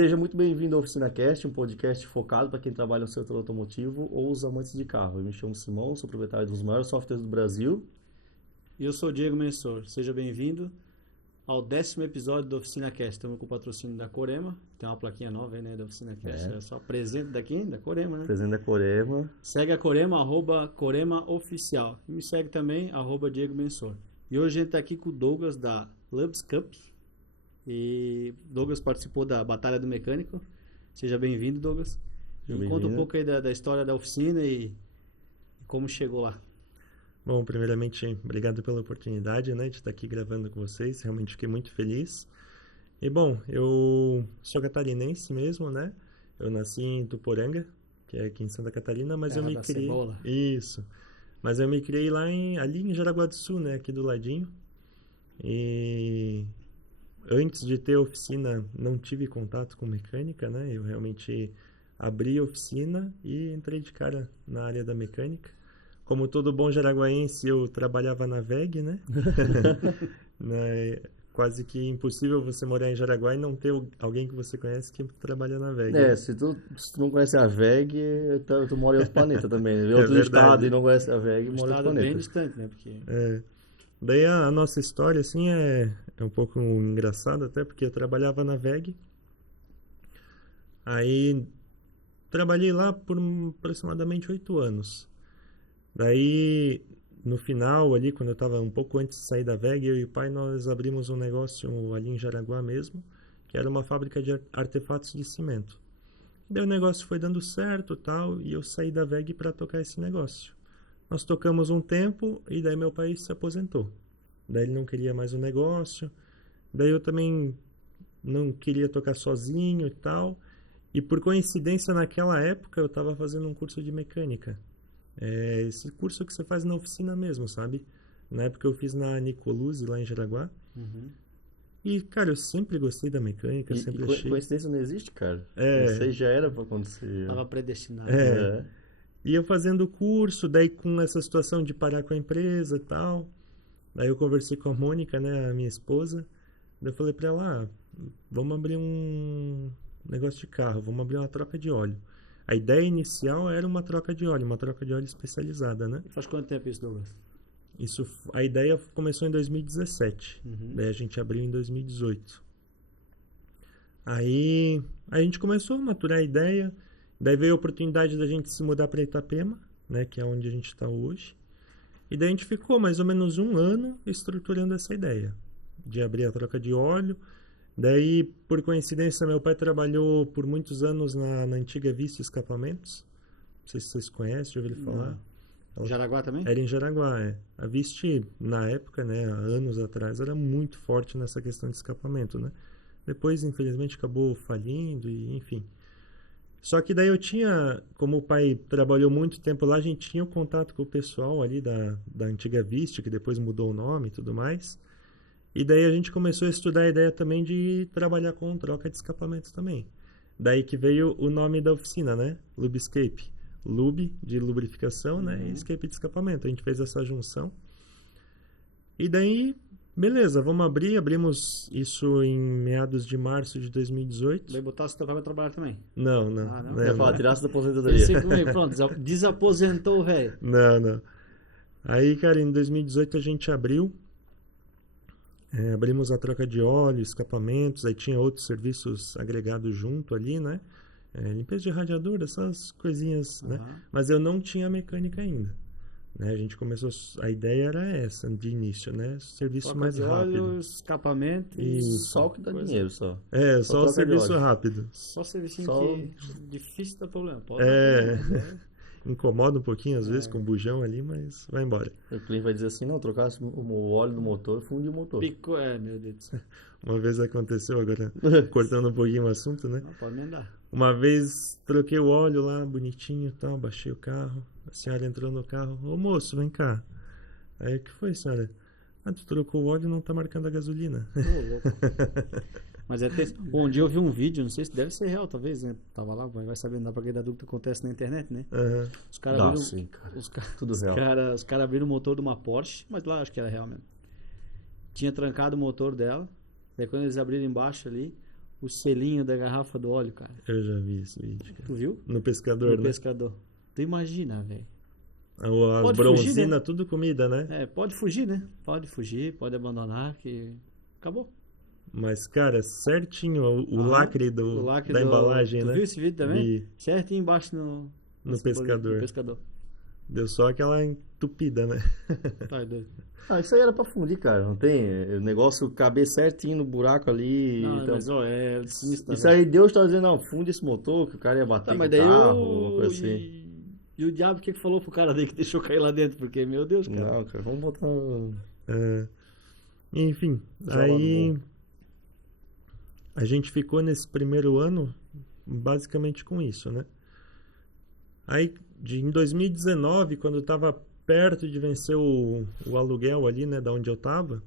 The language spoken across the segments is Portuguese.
Seja muito bem-vindo ao OficinaCast, um podcast focado para quem trabalha no setor automotivo ou os amantes de carro. Eu me chamo Simão, sou proprietário dos maiores softwares do Brasil. E eu sou o Diego Mensor. Seja bem-vindo ao 10º episódio do OficinaCast. Estamos com o patrocínio da Corema. Tem uma plaquinha nova aí, né, da OficinaCast. É só presente daqui, da Corema, né? Presente da Corema. Segue a Corema, @CoremaOficial. E me segue também, @Diego Mensor. E hoje a gente está aqui com o Douglas da Lubs Cup. E Douglas participou da Batalha do Mecânico. Seja bem-vindo, Douglas. E conta um pouco aí da história da oficina e como chegou lá. Bom, primeiramente, obrigado pela oportunidade, né, de estar aqui gravando com vocês. Realmente fiquei muito feliz. E, bom, eu sou catarinense mesmo, né? Eu nasci em Tuporanga, que é aqui em Santa Catarina, mas eu me da criei... cebola. Isso. Mas eu me criei ali em Jaraguá do Sul, né, aqui do ladinho. E antes de ter oficina, não tive contato com mecânica, né? Eu realmente abri a oficina e entrei de cara na área da mecânica. Como todo bom jaraguaense, eu trabalhava na VEG, né? Quase que impossível você morar em Jaraguá e não ter alguém que você conhece que trabalha na VEG. É, se tu não conhece a VEG, tu mora em outro planeta também, né? Outro verdade. estado e não conhece a VEG, Um mora em outro estado bem planeta. distante, né? Porque... Daí a nossa história, assim, é um pouco engraçada até, porque eu trabalhava na VEG. Aí trabalhei lá por aproximadamente 8 anos. Daí, no final ali, quando eu estava um pouco antes de sair da VEG, eu e o pai, nós abrimos um negócio ali em Jaraguá mesmo, que era uma fábrica de artefatos de cimento. Daí o negócio foi dando certo tal, e eu saí da VEG para tocar esse negócio. Nós tocamos um tempo e daí meu pai se aposentou. Daí ele não queria mais o negócio, daí eu também não queria tocar sozinho e tal. E por coincidência, naquela época, eu estava fazendo um curso de mecânica. Esse curso que você faz na oficina mesmo, sabe? Na época eu fiz na Nicoluzzi, lá em Jaraguá. Uhum. E, cara, eu sempre gostei da mecânica, sempre achei. Coincidência não existe, cara. É. Isso aí já era pra acontecer. Tava predestinado. É. E eu fazendo o curso, daí com essa situação de parar com a empresa e tal. Daí eu conversei com a Mônica, né, a minha esposa. Daí eu falei pra ela, vamos abrir um negócio de carro, vamos abrir uma troca de óleo. A ideia inicial era uma troca de óleo especializada, né? Faz quanto tempo isso, Douglas? A ideia começou em 2017. Daí a gente abriu em 2018. Aí a gente começou a maturar a ideia. Daí veio a oportunidade da gente se mudar para Itapema, né, que é onde a gente está hoje. E daí a gente ficou mais ou menos um ano estruturando essa ideia de abrir a troca de óleo. Daí, por coincidência, meu pai trabalhou por muitos anos na antiga Vista Escapamentos. Não sei se vocês conhecem, já ouviram falar. Jaraguá também? Era em Jaraguá, é. A Vista, na época, né, há anos atrás, era muito forte nessa questão de escapamento, né? Depois, infelizmente, acabou falindo e, enfim. Só que daí eu tinha, como o pai trabalhou muito tempo lá, a gente tinha o contato com o pessoal ali da antiga Vista, que depois mudou o nome e tudo mais. E daí a gente começou a estudar a ideia também de trabalhar com troca de escapamentos também. Daí que veio o nome da oficina, né? Lubscape. Lube, de lubrificação, né? E escape de escapamento. A gente fez essa junção. E daí, beleza, vamos abrir. Abrimos isso em meados de março de 2018. Daí botasse teu pai pra trabalhar também? Não. Ah, não? Eu ia falar, tirasse da aposentadoria. Simplesmente, pronto, desaposentou o velho. Não. Aí, cara, em 2018 a gente abriu. Abrimos a troca de óleo, escapamentos, aí tinha outros serviços agregados junto ali, né? Limpeza de radiador, essas coisinhas, né? Mas eu não tinha mecânica ainda. Né? A gente começou, a ideia era essa, de início, né? Serviço Troca mais de rápido. óleo, escapamento E Só o que dá dinheiro, só. Só o troca de serviço óleo. rápido. Só servicinho Só- que difícil dar problema. Pode dar problema, Incomoda um pouquinho às vezes com o bujão ali, mas vai embora. O cliente vai dizer assim, não, trocasse o óleo do motor, fundiu o motor. Pico, meu Deus do céu. Uma vez aconteceu, agora cortando um pouquinho o assunto, né? Não, pode nem dar. Uma vez troquei o óleo lá, bonitinho e tal, baixei o carro. A senhora entrou no carro. Ô moço, vem cá. Aí, o que foi, senhora? Tu trocou o óleo e não tá marcando a gasolina. Ô, louco. Mas Bom, um dia eu vi um vídeo, não sei se deve ser real, talvez, né? Tava lá, vai saber, não dá pra quem dá dúvida que acontece na internet, né? Os caras Dá, abriram, sim, cara. Tudo real. os cara abriram o motor de uma Porsche, mas lá acho que era real mesmo. Tinha trancado o motor dela. Daí quando eles abriram embaixo ali, o selinho da garrafa do óleo, cara. Eu já vi esse vídeo, cara. Tu viu? No pescador, No né? pescador. Tu imagina, velho. As Pode fugir, bronzinas, né? tudo comida, né? Pode fugir, né? Pode fugir, pode abandonar, que acabou. Mas, cara, certinho o Aham. lacre O lacre da embalagem, Tu né? viu esse vídeo também? Vi Certinho embaixo no pescador. No pescador. Deu só aquela entupida, né? Tá doido. Ah, isso aí era pra fundir, cara. Não tem? O negócio caber certinho no buraco ali. Não, Então, mas ó, é sinistro. isso aí Deus tá dizendo, não, funde esse motor, que o cara ia bater Tá, com mas o daí carro, uma coisa assim. E o diabo que falou pro cara daí que deixou cair lá dentro? Porque, meu Deus, cara. Não, cara, vamos botar. É, enfim, Usar o lado aí bom. a gente ficou nesse primeiro ano basicamente com isso, né? Aí, em 2019, quando eu tava perto de vencer o aluguel ali, né, da onde eu tava,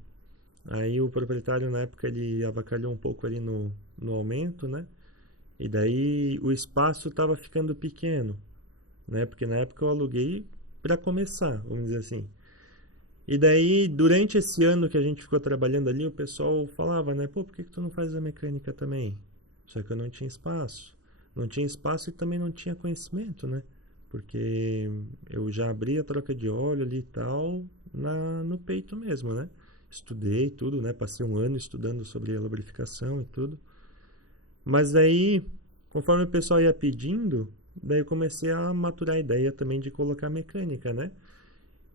aí o proprietário na época ele avacalhou um pouco ali no aumento, né? E daí o espaço tava ficando pequeno, né? Porque na época eu aluguei para começar, vamos dizer assim. E daí, durante esse ano que a gente ficou trabalhando ali, o pessoal falava, né? Pô, por que tu não faz a mecânica também? Só que eu não tinha espaço. Não tinha espaço e também não tinha conhecimento, né? Porque eu já abri a troca de óleo ali e tal no peito mesmo, né? Estudei tudo, né? Passei um ano estudando sobre a lubrificação e tudo. Mas daí, conforme o pessoal ia pedindo, daí eu comecei a maturar a ideia também de colocar mecânica, né?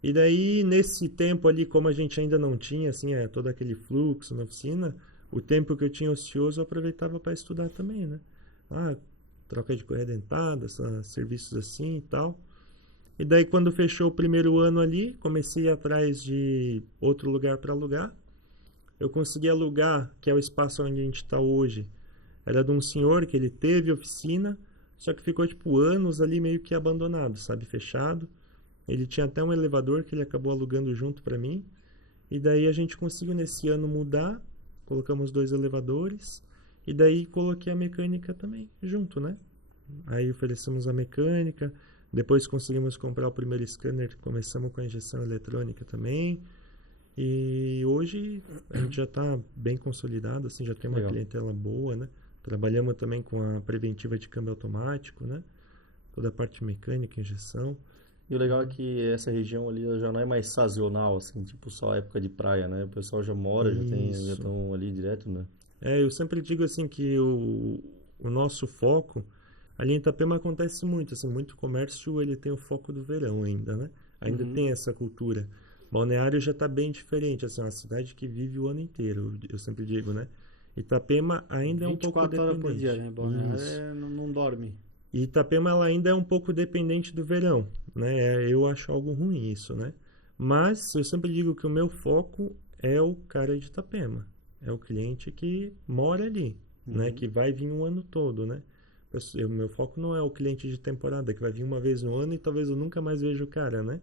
E daí, nesse tempo ali, como a gente ainda não tinha, assim, todo aquele fluxo na oficina, o tempo que eu tinha ocioso eu aproveitava para estudar também, né? Troca de correia dentada, serviços assim e tal. E daí, quando fechou o primeiro ano ali, comecei a ir atrás de outro lugar para alugar. Eu consegui alugar, que é o espaço onde a gente está hoje. Era de um senhor que ele teve oficina, só que ficou, tipo, anos ali meio que abandonado, sabe? Fechado. Ele tinha até um elevador que ele acabou alugando junto para mim. E daí a gente conseguiu nesse ano mudar. Colocamos 2 elevadores. E daí coloquei a mecânica também junto, né? Aí oferecemos a mecânica. Depois conseguimos comprar o primeiro scanner. Começamos com a injeção eletrônica também. E hoje a gente já está bem consolidado, assim, já tem uma Legal. clientela boa, né? Trabalhamos também com a preventiva de câmbio automático, né? Toda a parte mecânica, injeção. E o legal é que essa região ali já não é mais sazonal, assim, tipo só época de praia, né? O pessoal já mora, já Isso. estão ali direto, né? Eu sempre digo assim que o nosso foco ali em Itapema acontece muito, assim, muito comércio, ele tem o foco do verão ainda, né? Ainda Uhum. tem essa cultura. Balneário já está bem diferente, assim, é uma cidade que vive o ano inteiro, eu sempre digo, né? Itapema ainda é um pouco 24 horas por dia, dependente. né? Balneário Isso. não dorme. E Itapema ela ainda é um pouco dependente do verão, né? Eu acho algo ruim isso, né? Mas eu sempre digo que o meu foco é o cara de Itapema. É o cliente que mora ali, né? Que vai vir o ano todo, né? O meu foco não é o cliente de temporada, que vai vir uma vez no ano e talvez eu nunca mais veja o cara, né?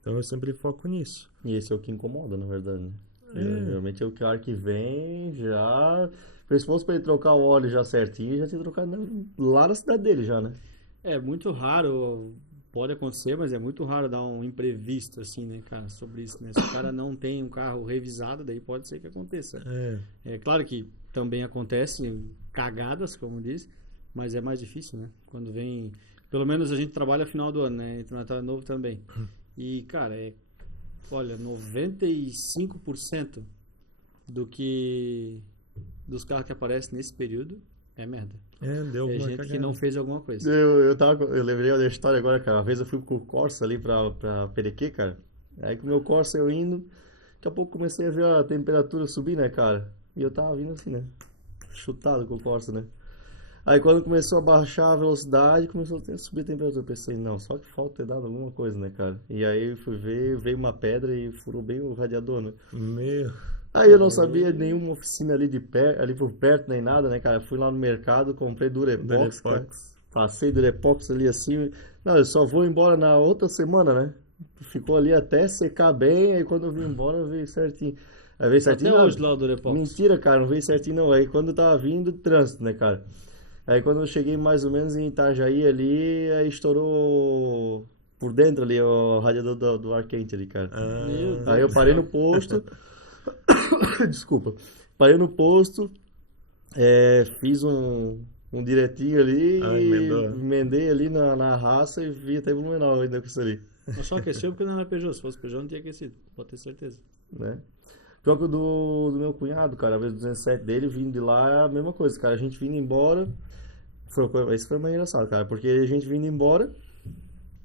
Então eu sempre foco nisso. E esse é o que incomoda, na verdade, né? É. Geralmente é o cara que vem já. Se fosse pra ele trocar o óleo já certinho, já tinha trocado lá na cidade dele já, né? É muito raro, pode acontecer, mas é muito raro dar um imprevisto, assim, né, cara, sobre isso, né? Se o cara não tem um carro revisado, daí pode ser que aconteça. É claro que também acontece cagadas, como diz, mas é mais difícil, né? Quando vem... Pelo menos a gente trabalha final do ano, né? Entre Natal e Novo também. E, cara, olha, 95% dos carros que aparecem nesse período é merda. Deu É alguma gente que cagada. não fez alguma coisa. Eu lembrei da história agora, cara. Uma vez eu fui com o Corsa ali pra Perequê, cara. Aí com o meu Corsa eu indo, daqui a pouco comecei a ver a temperatura subir, né, cara? E eu tava vindo assim, né? Chutado com o Corsa, né? Aí quando começou a baixar a velocidade, começou a subir a temperatura. Eu pensei, não, só que falta ter dado alguma coisa, né, cara? E aí eu fui ver, veio uma pedra e furou bem o radiador, né? Meu. Aí eu não sabia nenhuma oficina ali ali por perto, nem nada, né, cara? Fui lá no mercado, comprei Durepox, cara. Durepox. Passei Durepox ali assim. Não, eu só vou embora na outra semana, né? Ficou ali até secar bem, aí quando eu vim embora veio certinho. Aí veio certinho. Até não, hoje lá o Durepox. Mentira, cara, não veio certinho não. Aí quando eu tava vindo, trânsito, né, cara? Aí quando eu cheguei mais ou menos em Itajaí ali, aí estourou por dentro ali o radiador do ar quente ali, cara. Meu Aí Deus eu do parei céu. no posto. Desculpa. Parei no posto. Fiz um direitinho ali Ah, e emendou. emendei ali na raça e vi até Blumenau ainda com isso ali, Mas só aqueceu porque não era Peugeot. Se fosse Peugeot, não tinha aquecido. Pode ter certeza. né? Pior que o do meu cunhado, cara, a vez do 207 dele, vindo de lá, é a mesma coisa, cara. A gente vindo embora, isso foi mais engraçado, cara, porque a gente vindo embora,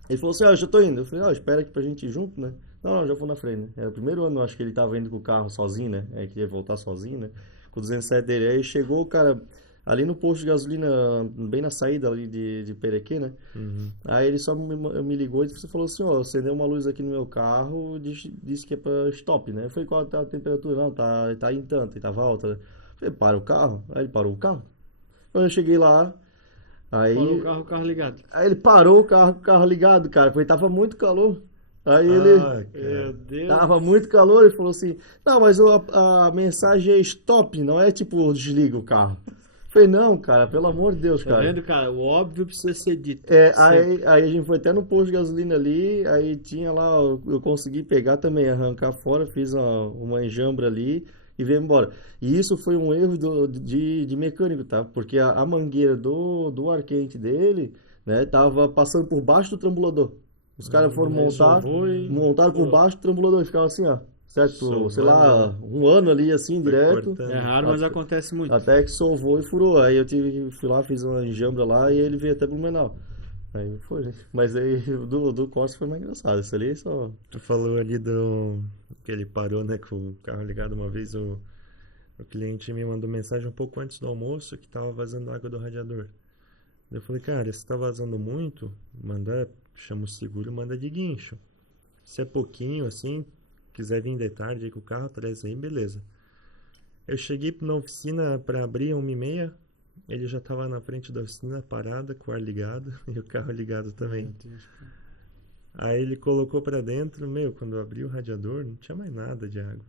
ele falou assim, ó, eu já tô indo. Eu falei, ó, espera aqui pra gente ir junto, né? Não, já vou na frente, né? Era o primeiro ano, acho que ele tava indo com o carro sozinho, né? Aí queria voltar sozinho, né? Com o 207 dele. Aí chegou, cara, ali no posto de gasolina, bem na saída ali de Perequê, né? Uhum. Aí ele só me ligou e falou assim, ó, acendeu uma luz aqui no meu carro, disse que é pra stop, né? Eu falei, qual tá a temperatura? Não, tá em tanto, e tava alta, né? Eu falei, para o carro? Aí ele parou o carro. Quando eu cheguei lá, Parou aí, o carro ligado. aí ele parou o carro ligado, cara, porque tava muito calor. Aí ele Ah, Meu cara. Deus. tava muito calor e falou assim, não, mas a mensagem é stop, não é tipo desliga o carro. Eu falei, não, cara, pelo amor de Deus, Tá cara. vendo, cara? O óbvio precisa ser dito. Aí a gente foi até no posto de gasolina ali, aí tinha lá, eu consegui pegar também, arrancar fora, fiz uma enjambra ali e veio embora. E isso foi um erro de mecânico, tá? Porque a mangueira do ar quente dele, né, tava passando por baixo do trambulador. Os caras foram Aí sovou e montaram por furou. baixo do trambulador e ficava assim, ó, certo? Sei Sovando, lá, né? um ano ali assim, Foi direto. cortando. É raro, mas acontece muito. Até que solvou e furou. Aí fui lá, fiz uma enjambra lá e ele veio até Blumenau. Aí foi, né? Mas aí do Corsa foi mais engraçado. Isso ali só. Tu falou ali do que ele parou, né, com o carro ligado uma vez. O cliente me mandou mensagem um pouco antes do almoço que tava vazando água do radiador. Eu falei, cara, se tá vazando muito, chama o seguro, manda de guincho. Se é pouquinho assim, quiser vir de tarde aí com o carro, traz aí, beleza. Eu cheguei na oficina para abrir 1h30, ele já tava na frente da oficina parada, com o ar ligado e o carro ligado também. Aí ele colocou para dentro, quando eu abri o radiador, não tinha mais nada de água.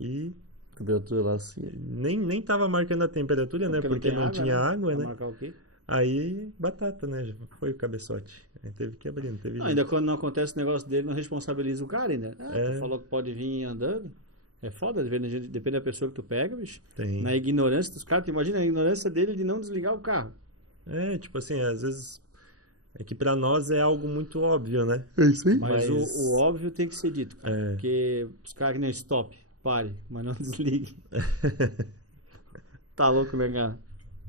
E Temperatura lá assim. nem tava marcando a temperatura, né? Porque não tinha água, Vai né? marcar o quê? Aí, batata, né? Já foi o cabeçote. Aí teve que abrir, não teve Não, jeito. ainda quando não acontece o negócio dele, não responsabiliza o cara ainda. Tu falou que pode vir andando. É foda, depende da pessoa que tu pega, bicho. Tem. Na ignorância dos caras, tu imagina a ignorância dele de não desligar o carro. Tipo assim, às vezes é que pra nós é algo muito óbvio, né? É isso aí. Mas o óbvio tem que ser dito, cara. É. Porque os caras que nem stop, pare, mas não desligue. Tá louco, né, cara?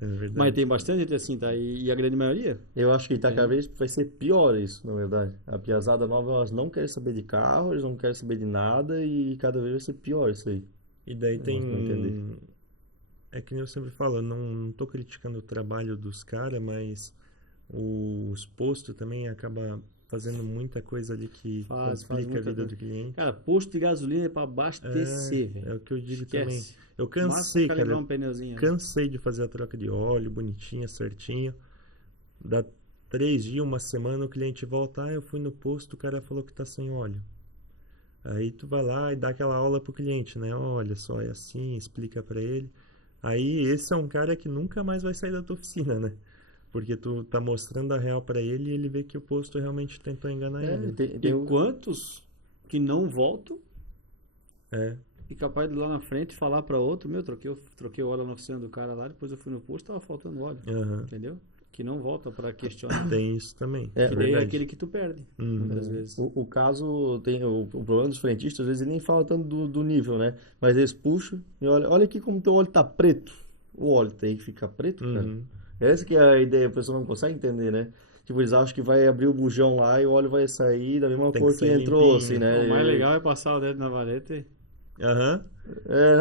É verdade. Mas tem bastante gente assim, tá? E a grande maioria? Eu acho que cada vez vai ser pior isso, na verdade. A piazada nova, elas não querem saber de carro, eles não querem saber de nada e cada vez vai ser pior isso aí. E daí gosto de entender. tem. É que nem eu sempre falo, eu não tô criticando o trabalho dos caras, mas os postos também acaba fazendo muita coisa ali que Faz complica a muita vida coisa. do cliente. Cara, posto de gasolina é pra abastecer, velho. É o que eu digo Esquece. também. Eu Massa cansei, calibrar cara. um pneuzinho. Cansei de fazer a troca de óleo bonitinha, certinho. Dá 3 dias, uma semana, o cliente volta, eu fui no posto, o cara falou que tá sem óleo. Aí tu vai lá e dá aquela aula pro cliente, né? Olha só, é assim, explica pra ele. Aí esse é um cara que nunca mais vai sair da tua oficina, né? Porque tu tá mostrando a real pra ele e ele vê que o posto realmente tentou enganar ele. E quantos que não voltam É, e capaz de ir lá na frente falar pra outro, troquei o óleo na oficina do cara lá, depois eu fui no posto, tava faltando óleo, aham. entendeu? Que não volta pra questionar. Tem isso também. É, Que daí é verdade. aquele que tu perde, Uhum. muitas vezes. O caso tem o problema dos frentistas, às vezes ele nem fala tanto do nível, né? Mas eles puxam e olha aqui como teu óleo tá preto. O óleo tem que ficar preto, cara. Uhum. Essa que é a ideia, a pessoa não consegue entender, né? Tipo, eles acham que vai abrir o bujão lá e o óleo vai sair da mesma Tem cor que que sair entrou, limpinho. assim, né? O mais legal é passar o dedo na valeta e... Aham.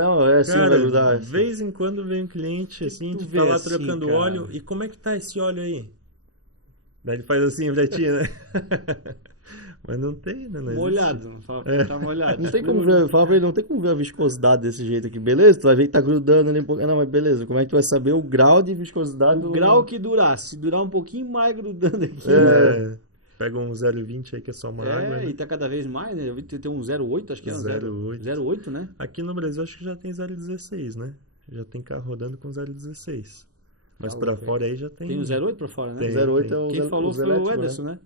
Não, é assim, vai Cara, grudar. de vez em quando vem um cliente assim, tu tu vê tá lá assim, trocando cara? óleo, e como é que tá esse óleo aí? Daí ele faz assim pra ti, né? Mas não tem, né? Não existe. Molhado, fala que tá molhado. Não tem como ver, fala pra ele, não tem como ver a viscosidade desse jeito aqui, beleza? Tu vai ver que tá grudando ali um pouco. Não, mas beleza, como é que tu vai saber o grau de viscosidade O grau que durar, se durar um pouquinho mais grudando aqui, Pega um 0,20 aí que é só uma água, né? e tá cada vez mais, né? Eu vi que tem um 0,8, acho que é um 0,8. 0,8, né? Aqui no Brasil acho que já tem 0,16, né? Já tem carro rodando com 0,16. Mas pra fora aí já tem. Tem um 0,8 pra fora, né? Tem. 08 é o Quem falou os foi o elétricos, Ederson, né?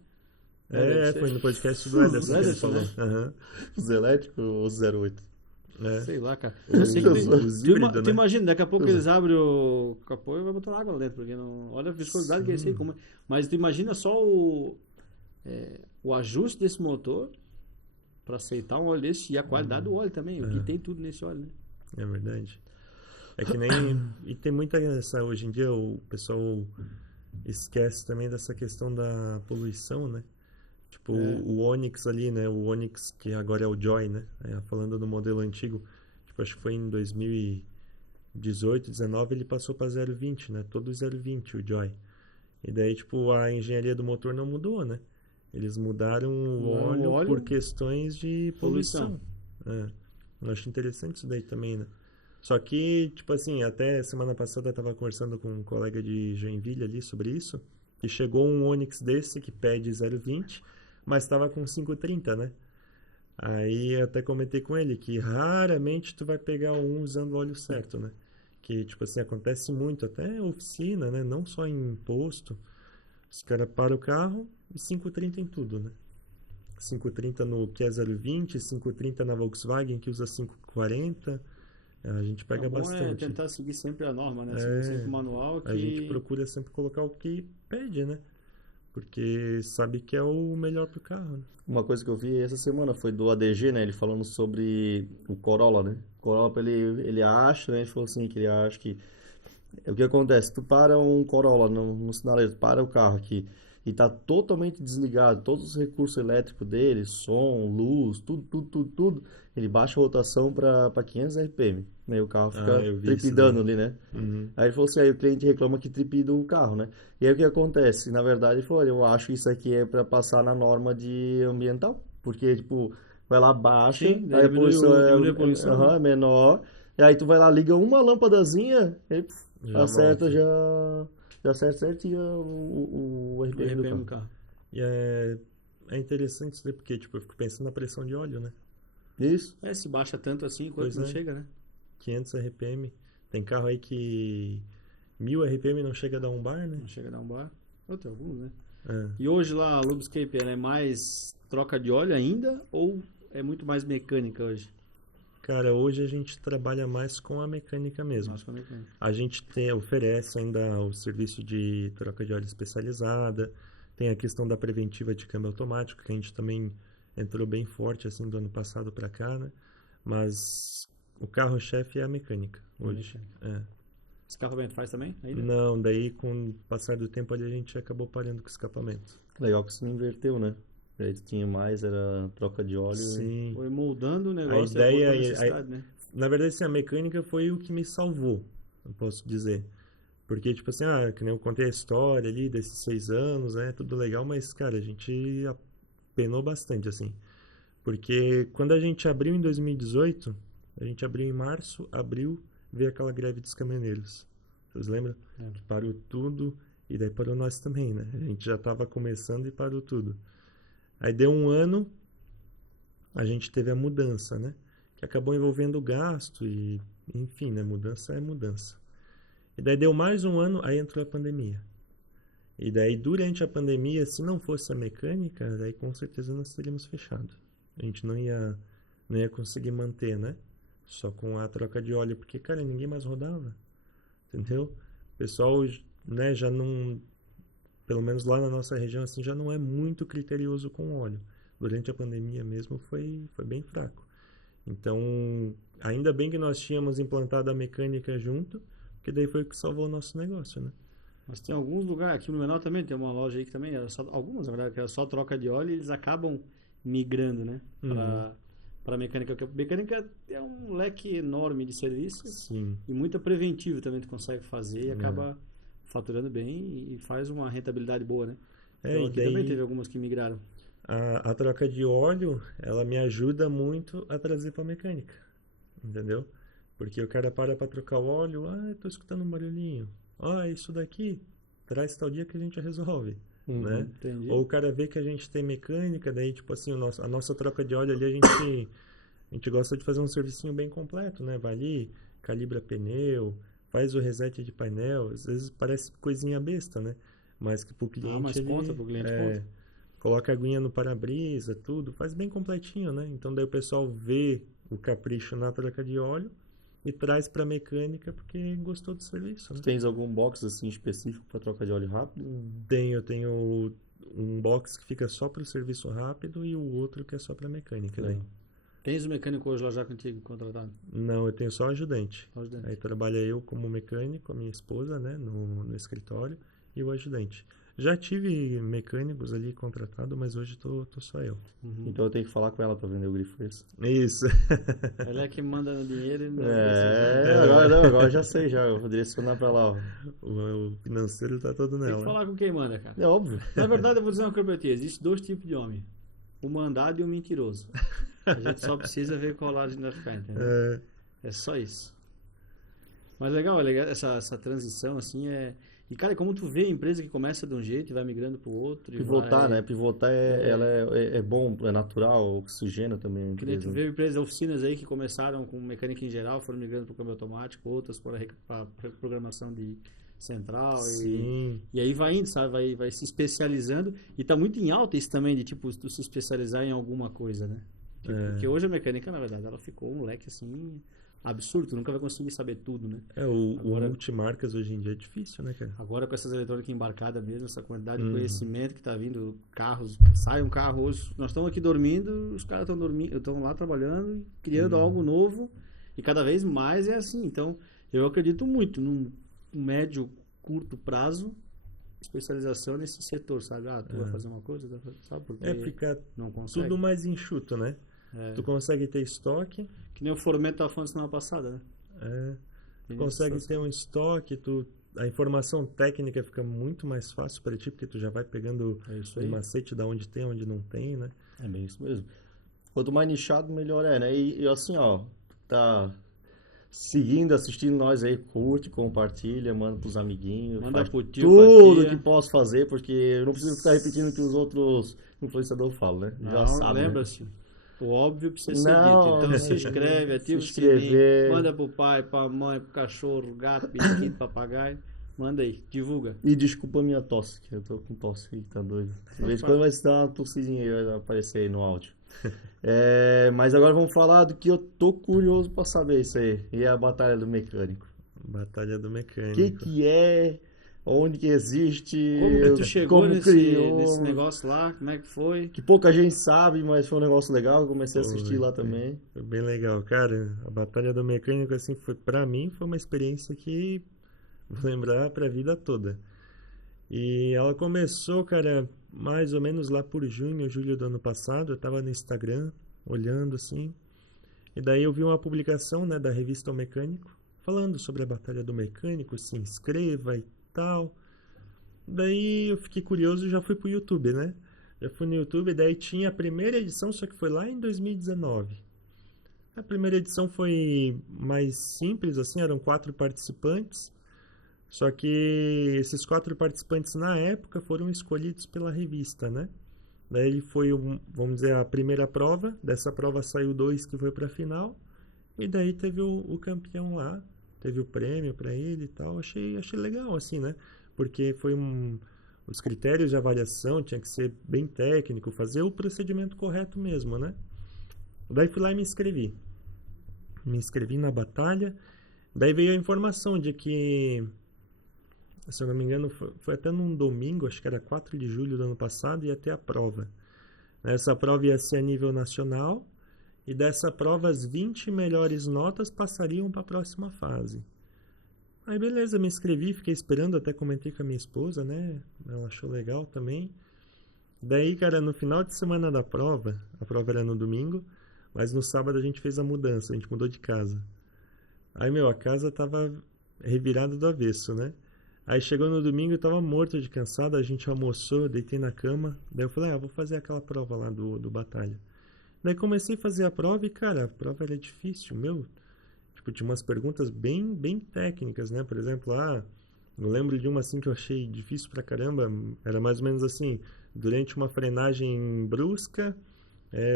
É, foi no podcast do Ederson que ele Ederson, falou. né? Aham. Os elétricos, os 08. É. Sei lá, cara. Eu sei que Os híbridos, tu né? imagina, daqui a pouco eles abrem o capô e vai botar água lá dentro, porque não. Olha a viscosidade que é esse aí. Mas tu imagina só o ajuste desse motor para aceitar um óleo desse e a qualidade do óleo também, o que tem tudo nesse óleo, né? É verdade. É que nem. E tem muita essa. Hoje em dia o pessoal esquece também dessa questão da poluição, né? Tipo, o Onix ali, né? O Onix, que agora é o Joy, né? Falando do modelo antigo, tipo, acho que foi em 2018, 19, ele passou para 0,20, né? Todo 0,20 o Joy. E daí, tipo, a engenharia do motor não mudou, né? Eles mudaram o Mudaram o óleo óleo, por questões de poluição. poluição. Eu acho interessante isso daí também, né? Só que, tipo assim, até semana passada eu tava conversando com um colega de Joinville ali sobre isso, e chegou um Onix desse que pede 0,20, mas estava com 5,30, né? Aí eu até comentei com ele que raramente tu vai pegar um usando o óleo certo, né? Que, tipo assim, acontece muito, até em oficina, né? Não só em posto. Os caras param o carro e 5,30 em tudo, né? 5,30 no Kia 020, 5,30 na Volkswagen que usa 5,40. A gente O pega bom é bastante. tentar seguir sempre a norma, né? Seguir sempre É, o manual a gente que. procura sempre colocar o que pede, né? Porque sabe que é o melhor pro carro, né? Uma coisa que eu vi essa semana foi do ADG, né? Ele falando sobre o Corolla, né? O Corolla, ele acha, né? Ele falou assim, que ele acha que... O que acontece? Tu para um Corolla no sinaleiro, tu para o carro aqui e tá totalmente desligado, todos os recursos elétricos dele, som, luz, tudo, ele baixa a rotação para 500 RPM, né? O carro Ah, fica eu vi isso daí. tripidando ali, né? Uhum. Aí ele falou assim, aí o cliente reclama que tripida o carro, né? E aí o que acontece? Na verdade, ele falou, olha, eu acho que isso aqui é para passar na norma de ambiental, porque, tipo, vai lá, baixa, Sim, daí aí a poluição diminui a poluição, né? é menor, e aí tu vai lá, liga uma lâmpadazinha, e Já acerta, volta. já acerta certinho o O RPM do RPM do carro. carro. E é interessante isso daí, porque, tipo, eu fico pensando na pressão de óleo, né? Isso. É, se baixa tanto assim, enquanto Pois não é, chega, né? 500 RPM. Tem carro aí que 1000 RPM não chega a dar um bar, né? Não chega a dar um bar. Ou tem alguns, né? É. E hoje lá a Lubscape, ela é mais troca de óleo ainda ou é muito mais mecânica hoje? Cara, hoje a gente trabalha mais com a mecânica mesmo. Mais com a mecânica. A gente oferece ainda o serviço de troca de óleo especializada, tem a questão da preventiva de câmbio automático, que a gente também entrou bem forte assim do ano passado para cá, né? Mas o carro-chefe é a mecânica É hoje. mecânica. Escapamento faz também? Ainda? Não, daí com o passar do tempo ali a gente acabou parando com o escapamento. Legal que se inverteu, né? Aí tinha mais, era troca de óleo. Sim. Foi moldando o A negócio de acordo com a ideia, necessidade, né? na verdade, assim, a mecânica foi o que me salvou, eu posso dizer. Porque, tipo assim, que nem eu contei a história ali desses 6 anos, né? Tudo legal, mas, cara, a gente apenou bastante, assim. Porque quando a gente abriu em 2018, a gente abriu em março, abril, veio aquela greve dos caminhoneiros. Vocês lembram? É. Que parou tudo, e daí parou nós também, né? A gente já tava começando e parou tudo. Aí deu um ano, a gente teve a mudança, né? Que acabou envolvendo gasto e, enfim, né? Mudança é mudança. E daí deu mais um ano, aí entrou a pandemia. E daí, durante a pandemia, se não fosse a mecânica, daí com certeza nós teríamos fechado. A gente não ia conseguir manter, né? Só com a troca de óleo, porque, cara, ninguém mais rodava. Entendeu? O pessoal, né, já não, pelo menos lá na nossa região, assim, já não é muito criterioso com óleo. Durante a pandemia mesmo foi bem fraco. Então, ainda bem que nós tínhamos implantado a mecânica junto, porque daí foi o que salvou o nosso negócio, né? Mas tem alguns lugares, aqui no Menor também tem uma loja aí que também, era só, algumas na verdade, que era só troca de óleo e eles acabam migrando, né? Para mecânica. Porque a mecânica é um leque enorme de serviços Sim. e muita preventiva também tu consegue fazer e acaba faturando bem e faz uma rentabilidade boa, né? Então E aqui também daí teve algumas que migraram. a troca de óleo, ela me ajuda muito a trazer para mecânica, entendeu? Porque o cara para trocar o óleo, tô escutando um barulhinho. Isso daqui, traz tal dia que a gente resolve, né? Entendi. Ou o cara vê que a gente tem mecânica, daí tipo assim, a nossa troca de óleo ali, a gente gosta de fazer um servicinho bem completo, né? Vai ali, calibra pneu, faz o reset de painel, às vezes parece coisinha besta, né? Mas que pro cliente mas conta, pro cliente coloca a aguinha no para-brisa, tudo, faz bem completinho, né? Então daí o pessoal vê o capricho na troca de óleo e traz para mecânica porque gostou do serviço, né? Tu tens algum box assim específico para troca de óleo rápido? Eu tenho um box que fica só para o serviço rápido e o outro que é só para mecânica. Daí. Tens o mecânico hoje lá já contigo contratado? Não, eu tenho só ajudante. Ajudante. Aí trabalha eu como mecânico, a minha esposa, né, no escritório, e o ajudante. Já tive mecânicos ali contratado, mas hoje tô só eu. Então eu tenho que falar com ela para vender o grifo esse. Isso. Ela é que manda no dinheiro e não Agora já sei, já. Eu vou direcionar para lá, ó. O financeiro tá todo Tem que nela. falar com quem manda, cara. É óbvio. Na verdade, eu vou dizer uma coisa pra ti. Existem 2 tipos de homem. O mandado e o mentiroso. A gente só precisa ver qual lado a gente vai ficar, entendeu? É só isso. Mas legal essa transição, assim, E, cara, como tu vê a empresa que começa de um jeito e vai migrando pro outro... e Pivotar, vai... né? Pivotar ela é bom, é natural, oxigena também a Que nem tu empresa. vê empresas, oficinas aí que começaram com mecânica em geral, foram migrando pro câmbio automático, outras para programação de central Sim. e aí vai indo, sabe? Vai se especializando e tá muito em alta isso também de tipo tu se especializar em alguma coisa, né? Tipo, porque hoje a mecânica, na verdade, ela ficou um leque assim absurdo, tu nunca vai conseguir saber tudo, né? O multimarcas hoje em dia é difícil, né, cara? Agora com essas eletrônicas embarcadas mesmo, essa quantidade de conhecimento que tá vindo, carros, sai um carro hoje, nós estamos aqui dormindo, os caras estão dormindo, estão lá trabalhando, criando algo novo e cada vez mais é assim. Então, eu acredito muito num médio, curto prazo, especialização nesse setor, sabe? Tu vai fazer uma coisa, sabe? Porque Fica não consegue. tudo mais enxuto, né? Tu consegue ter estoque. Que nem o Formento tava falando semana passada, né? Tu consegue ter um estoque, a informação técnica fica muito mais fácil para ti, porque tu já vai pegando o macete da onde tem, onde não tem, né? É bem isso mesmo. Quanto mais nichado, melhor é, né? E assim, ó, tá seguindo, assistindo nós aí, curte, compartilha, manda pros amiguinhos, Manda faz pro tio, tudo pra tia. que posso fazer, porque eu não preciso ficar repetindo o que os outros influenciadores falam, né? Já Não, sabe, né? lembra-se. O óbvio precisa ser Não, dito. Então se inscreve, ativa se o sininho, inscrever. manda pro pai, pra mãe, pro cachorro, gato, periquito, papagaio. Manda aí, divulga. E desculpa a minha tosse, que eu tô com tosse aí, tá doido. De vez em quando vai dar uma tossidinha aí, vai aparecer aí no áudio. Mas agora vamos falar do que eu tô curioso pra saber isso aí. E a Batalha do Mecânico. Batalha do O Mecânico. que é? Onde que existe? Como que tu chegou como nesse criou? negócio lá? Como é que foi? Que pouca gente sabe, mas foi um negócio legal. Eu comecei a assistir lá também. Foi bem legal, cara. A Batalha do Mecânico, assim, pra mim, foi uma experiência que vou lembrar pra vida toda. E ela começou, cara, mais ou menos lá por junho, julho do ano passado. Eu tava no Instagram, olhando assim. E daí eu vi uma publicação, né, da revista O Mecânico, falando sobre a Batalha do Mecânico, se inscreva e tal. Daí eu fiquei curioso e já fui pro YouTube, né? Já fui no YouTube, daí tinha a primeira edição, só que foi lá em 2019. A primeira edição foi mais simples, assim, eram 4 participantes. Só que esses 4 participantes na época foram escolhidos pela revista, né? Daí ele foi, vamos dizer, a primeira prova. Dessa prova saiu 2 que foi pra final. E daí teve o campeão lá. Teve o prêmio pra ele e tal. Achei legal, assim, né? Porque foi os critérios de avaliação tinha que ser bem técnico, fazer o procedimento correto mesmo, né? Daí fui lá e me inscrevi. Me inscrevi na batalha. Daí veio a informação de que, se eu não me engano, foi até num domingo, acho que era 4 de julho do ano passado, ia ter a prova. Essa prova ia ser a nível nacional. E dessa prova, as 20 melhores notas passariam para a próxima fase. Aí beleza, me inscrevi, fiquei esperando, até comentei com a minha esposa, né? Ela achou legal também. Daí, cara, no final de semana da prova, a prova era no domingo, mas no sábado a gente fez a mudança, a gente mudou de casa. Aí, a casa tava revirada do avesso, né? Aí chegou no domingo, eu tava morto de cansado, a gente almoçou, deitei na cama. Daí eu falei, vou fazer aquela prova lá do Batalha. Daí comecei a fazer a prova e, cara, a prova era difícil, Tipo, tinha umas perguntas bem técnicas, né? Por exemplo, eu lembro de uma assim que eu achei difícil pra caramba. Era mais ou menos assim, durante uma frenagem brusca,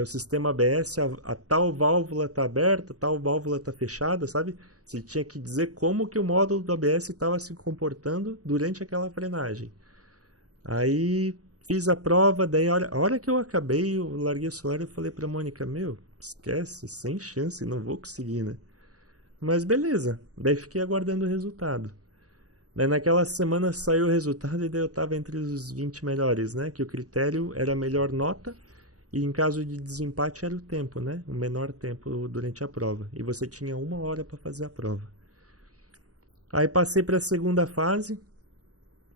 o sistema ABS, a tal válvula tá aberta, tal válvula tá fechada, sabe? Você tinha que dizer como que o módulo do ABS estava se comportando durante aquela frenagem. Aí, fiz a prova, daí a hora que eu acabei, eu larguei o celular e falei pra Mônica, meu, esquece, sem chance, não vou conseguir, né? Mas beleza, daí fiquei aguardando o resultado. Daí naquela semana saiu o resultado e daí eu tava entre os 20 melhores, né? Que o critério era a melhor nota e em caso de desempate era o tempo, né? O menor tempo durante a prova. E você tinha 1 hora para fazer a prova. Aí passei para a segunda fase.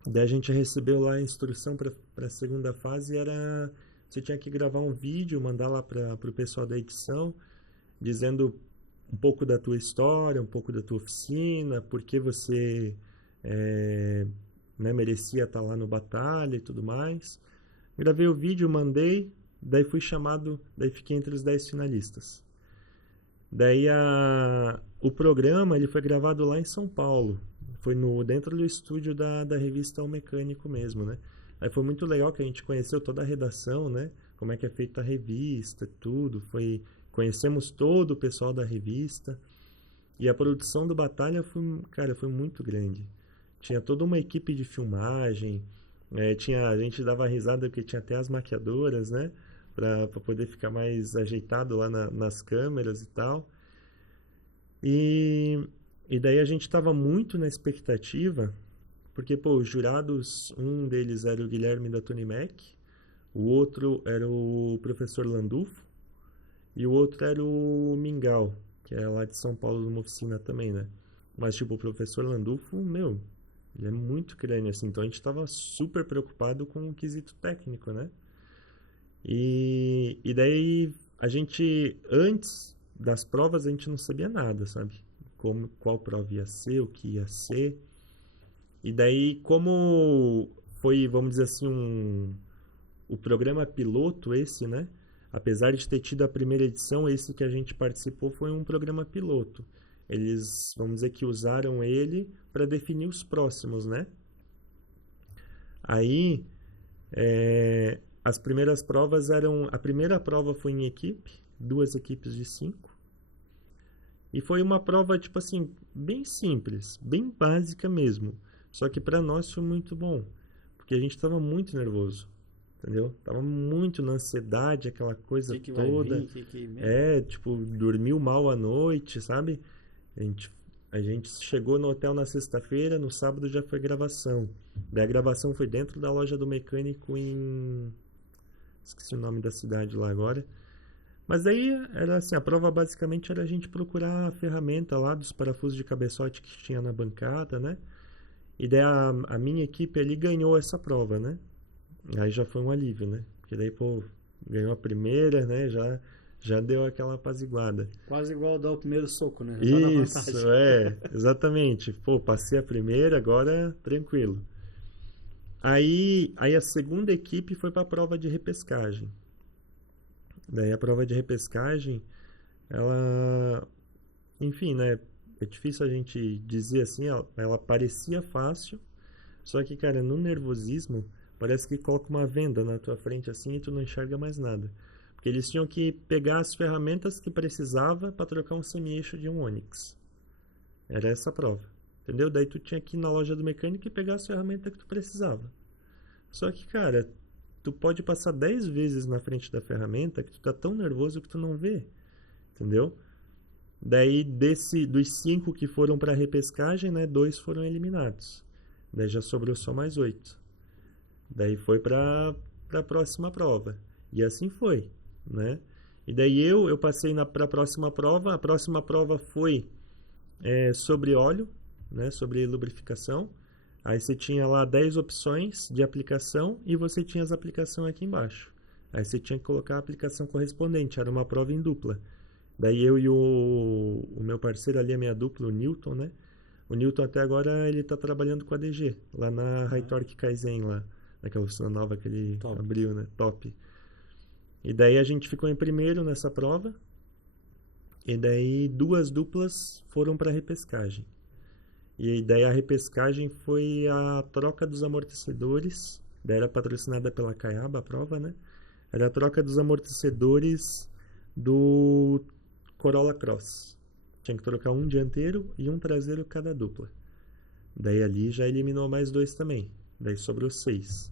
Daí a gente recebeu lá a instrução para a segunda fase. Era você tinha que gravar um vídeo, mandar lá para o pessoal da edição, dizendo um pouco da tua história, um pouco da tua oficina, por que você né, merecia estar lá no Batalha e tudo mais. Gravei o vídeo, mandei, daí fui chamado, daí fiquei entre os 10 finalistas. Daí o programa ele foi gravado lá em São Paulo, foi dentro do estúdio da revista O Mecânico mesmo, né? Aí foi muito legal que a gente conheceu toda a redação, né? Como é que é feita a revista, tudo. Conhecemos todo o pessoal da revista. E a produção do Batalha foi muito grande. Tinha toda uma equipe de filmagem, a gente dava risada porque tinha até as maquiadoras, né? Pra poder ficar mais ajeitado lá nas câmeras e tal. E daí a gente estava muito na expectativa, porque, pô, os jurados, um deles era o Guilherme da Tony Mac, o outro era o professor Landulfo, e o outro era o Mingau, que é lá de São Paulo, numa oficina também, né? Mas, tipo, o professor Landulfo, meu, ele é muito crânio, assim, então a gente tava super preocupado com o quesito técnico, né? E daí a gente, antes das provas, a gente não sabia nada, sabe? Qual prova ia ser, o que ia ser. E daí, como foi, vamos dizer assim, o programa piloto esse, né? Apesar de ter tido a primeira edição, esse que a gente participou foi um programa piloto. Eles, vamos dizer que usaram ele para definir os próximos, né? Aí, as primeiras provas eram... A primeira prova foi em equipe, 2 equipes de 5. E foi uma prova, tipo assim, bem simples, bem básica mesmo. Só que para nós foi muito bom, porque a gente estava muito nervoso, entendeu? Tava muito na ansiedade, aquela coisa Que toda. vai vir, Tipo, dormiu mal à noite, sabe? A gente chegou no hotel na sexta-feira, no sábado já foi gravação. Daí a gravação foi dentro da loja do mecânico esqueci o nome da cidade lá agora. Mas daí era assim, a prova basicamente era a gente procurar a ferramenta lá dos parafusos de cabeçote que tinha na bancada, né? E daí a minha equipe ali ganhou essa prova, né? Aí já foi um alívio, né? Porque daí, pô, ganhou a primeira, né? Já deu aquela apaziguada. Quase igual dar o primeiro soco, né? Já tá na Isso, vantagem. exatamente. Pô, passei a primeira, agora tranquilo. Aí a segunda equipe foi para a prova de repescagem. Daí a prova de repescagem, ela, enfim, né? É difícil a gente dizer assim, ela parecia fácil, só que, cara, no nervosismo, parece que coloca uma venda na tua frente assim e tu não enxerga mais nada. Porque eles tinham que pegar as ferramentas que precisava para trocar um semi-eixo de um Onix. Era essa a prova, entendeu? Daí tu tinha que ir na loja do mecânico e pegar as ferramentas que tu precisava. Só que, cara, tu pode passar 10 vezes na frente da ferramenta que tu tá tão nervoso que tu não vê, entendeu? Daí, dos 5 que foram para repescagem, né, 2 foram eliminados. Daí já sobrou só mais 8. Daí foi para a próxima prova. E assim foi, né? E daí eu passei para a próxima prova. A próxima prova foi sobre óleo, né, sobre lubrificação. Aí você tinha lá 10 opções de aplicação e você tinha as aplicações aqui embaixo. Aí você tinha que colocar a aplicação correspondente. Era uma prova em dupla. Daí eu e o meu parceiro ali, a minha dupla, o Newton, né? O Newton até agora ele tá trabalhando com a DG, lá na High Torque Kaizen, lá, naquela oficina nova que ele abriu, né? Top. E daí a gente ficou em primeiro nessa prova. E daí 2 duplas foram para repescagem. E daí a repescagem foi a troca dos amortecedores. Daí era patrocinada pela Caiaba a prova, né? Era a troca dos amortecedores do Corolla Cross. Tinha que trocar um dianteiro e um traseiro cada dupla. Daí ali já eliminou mais 2 também. Daí sobrou 6.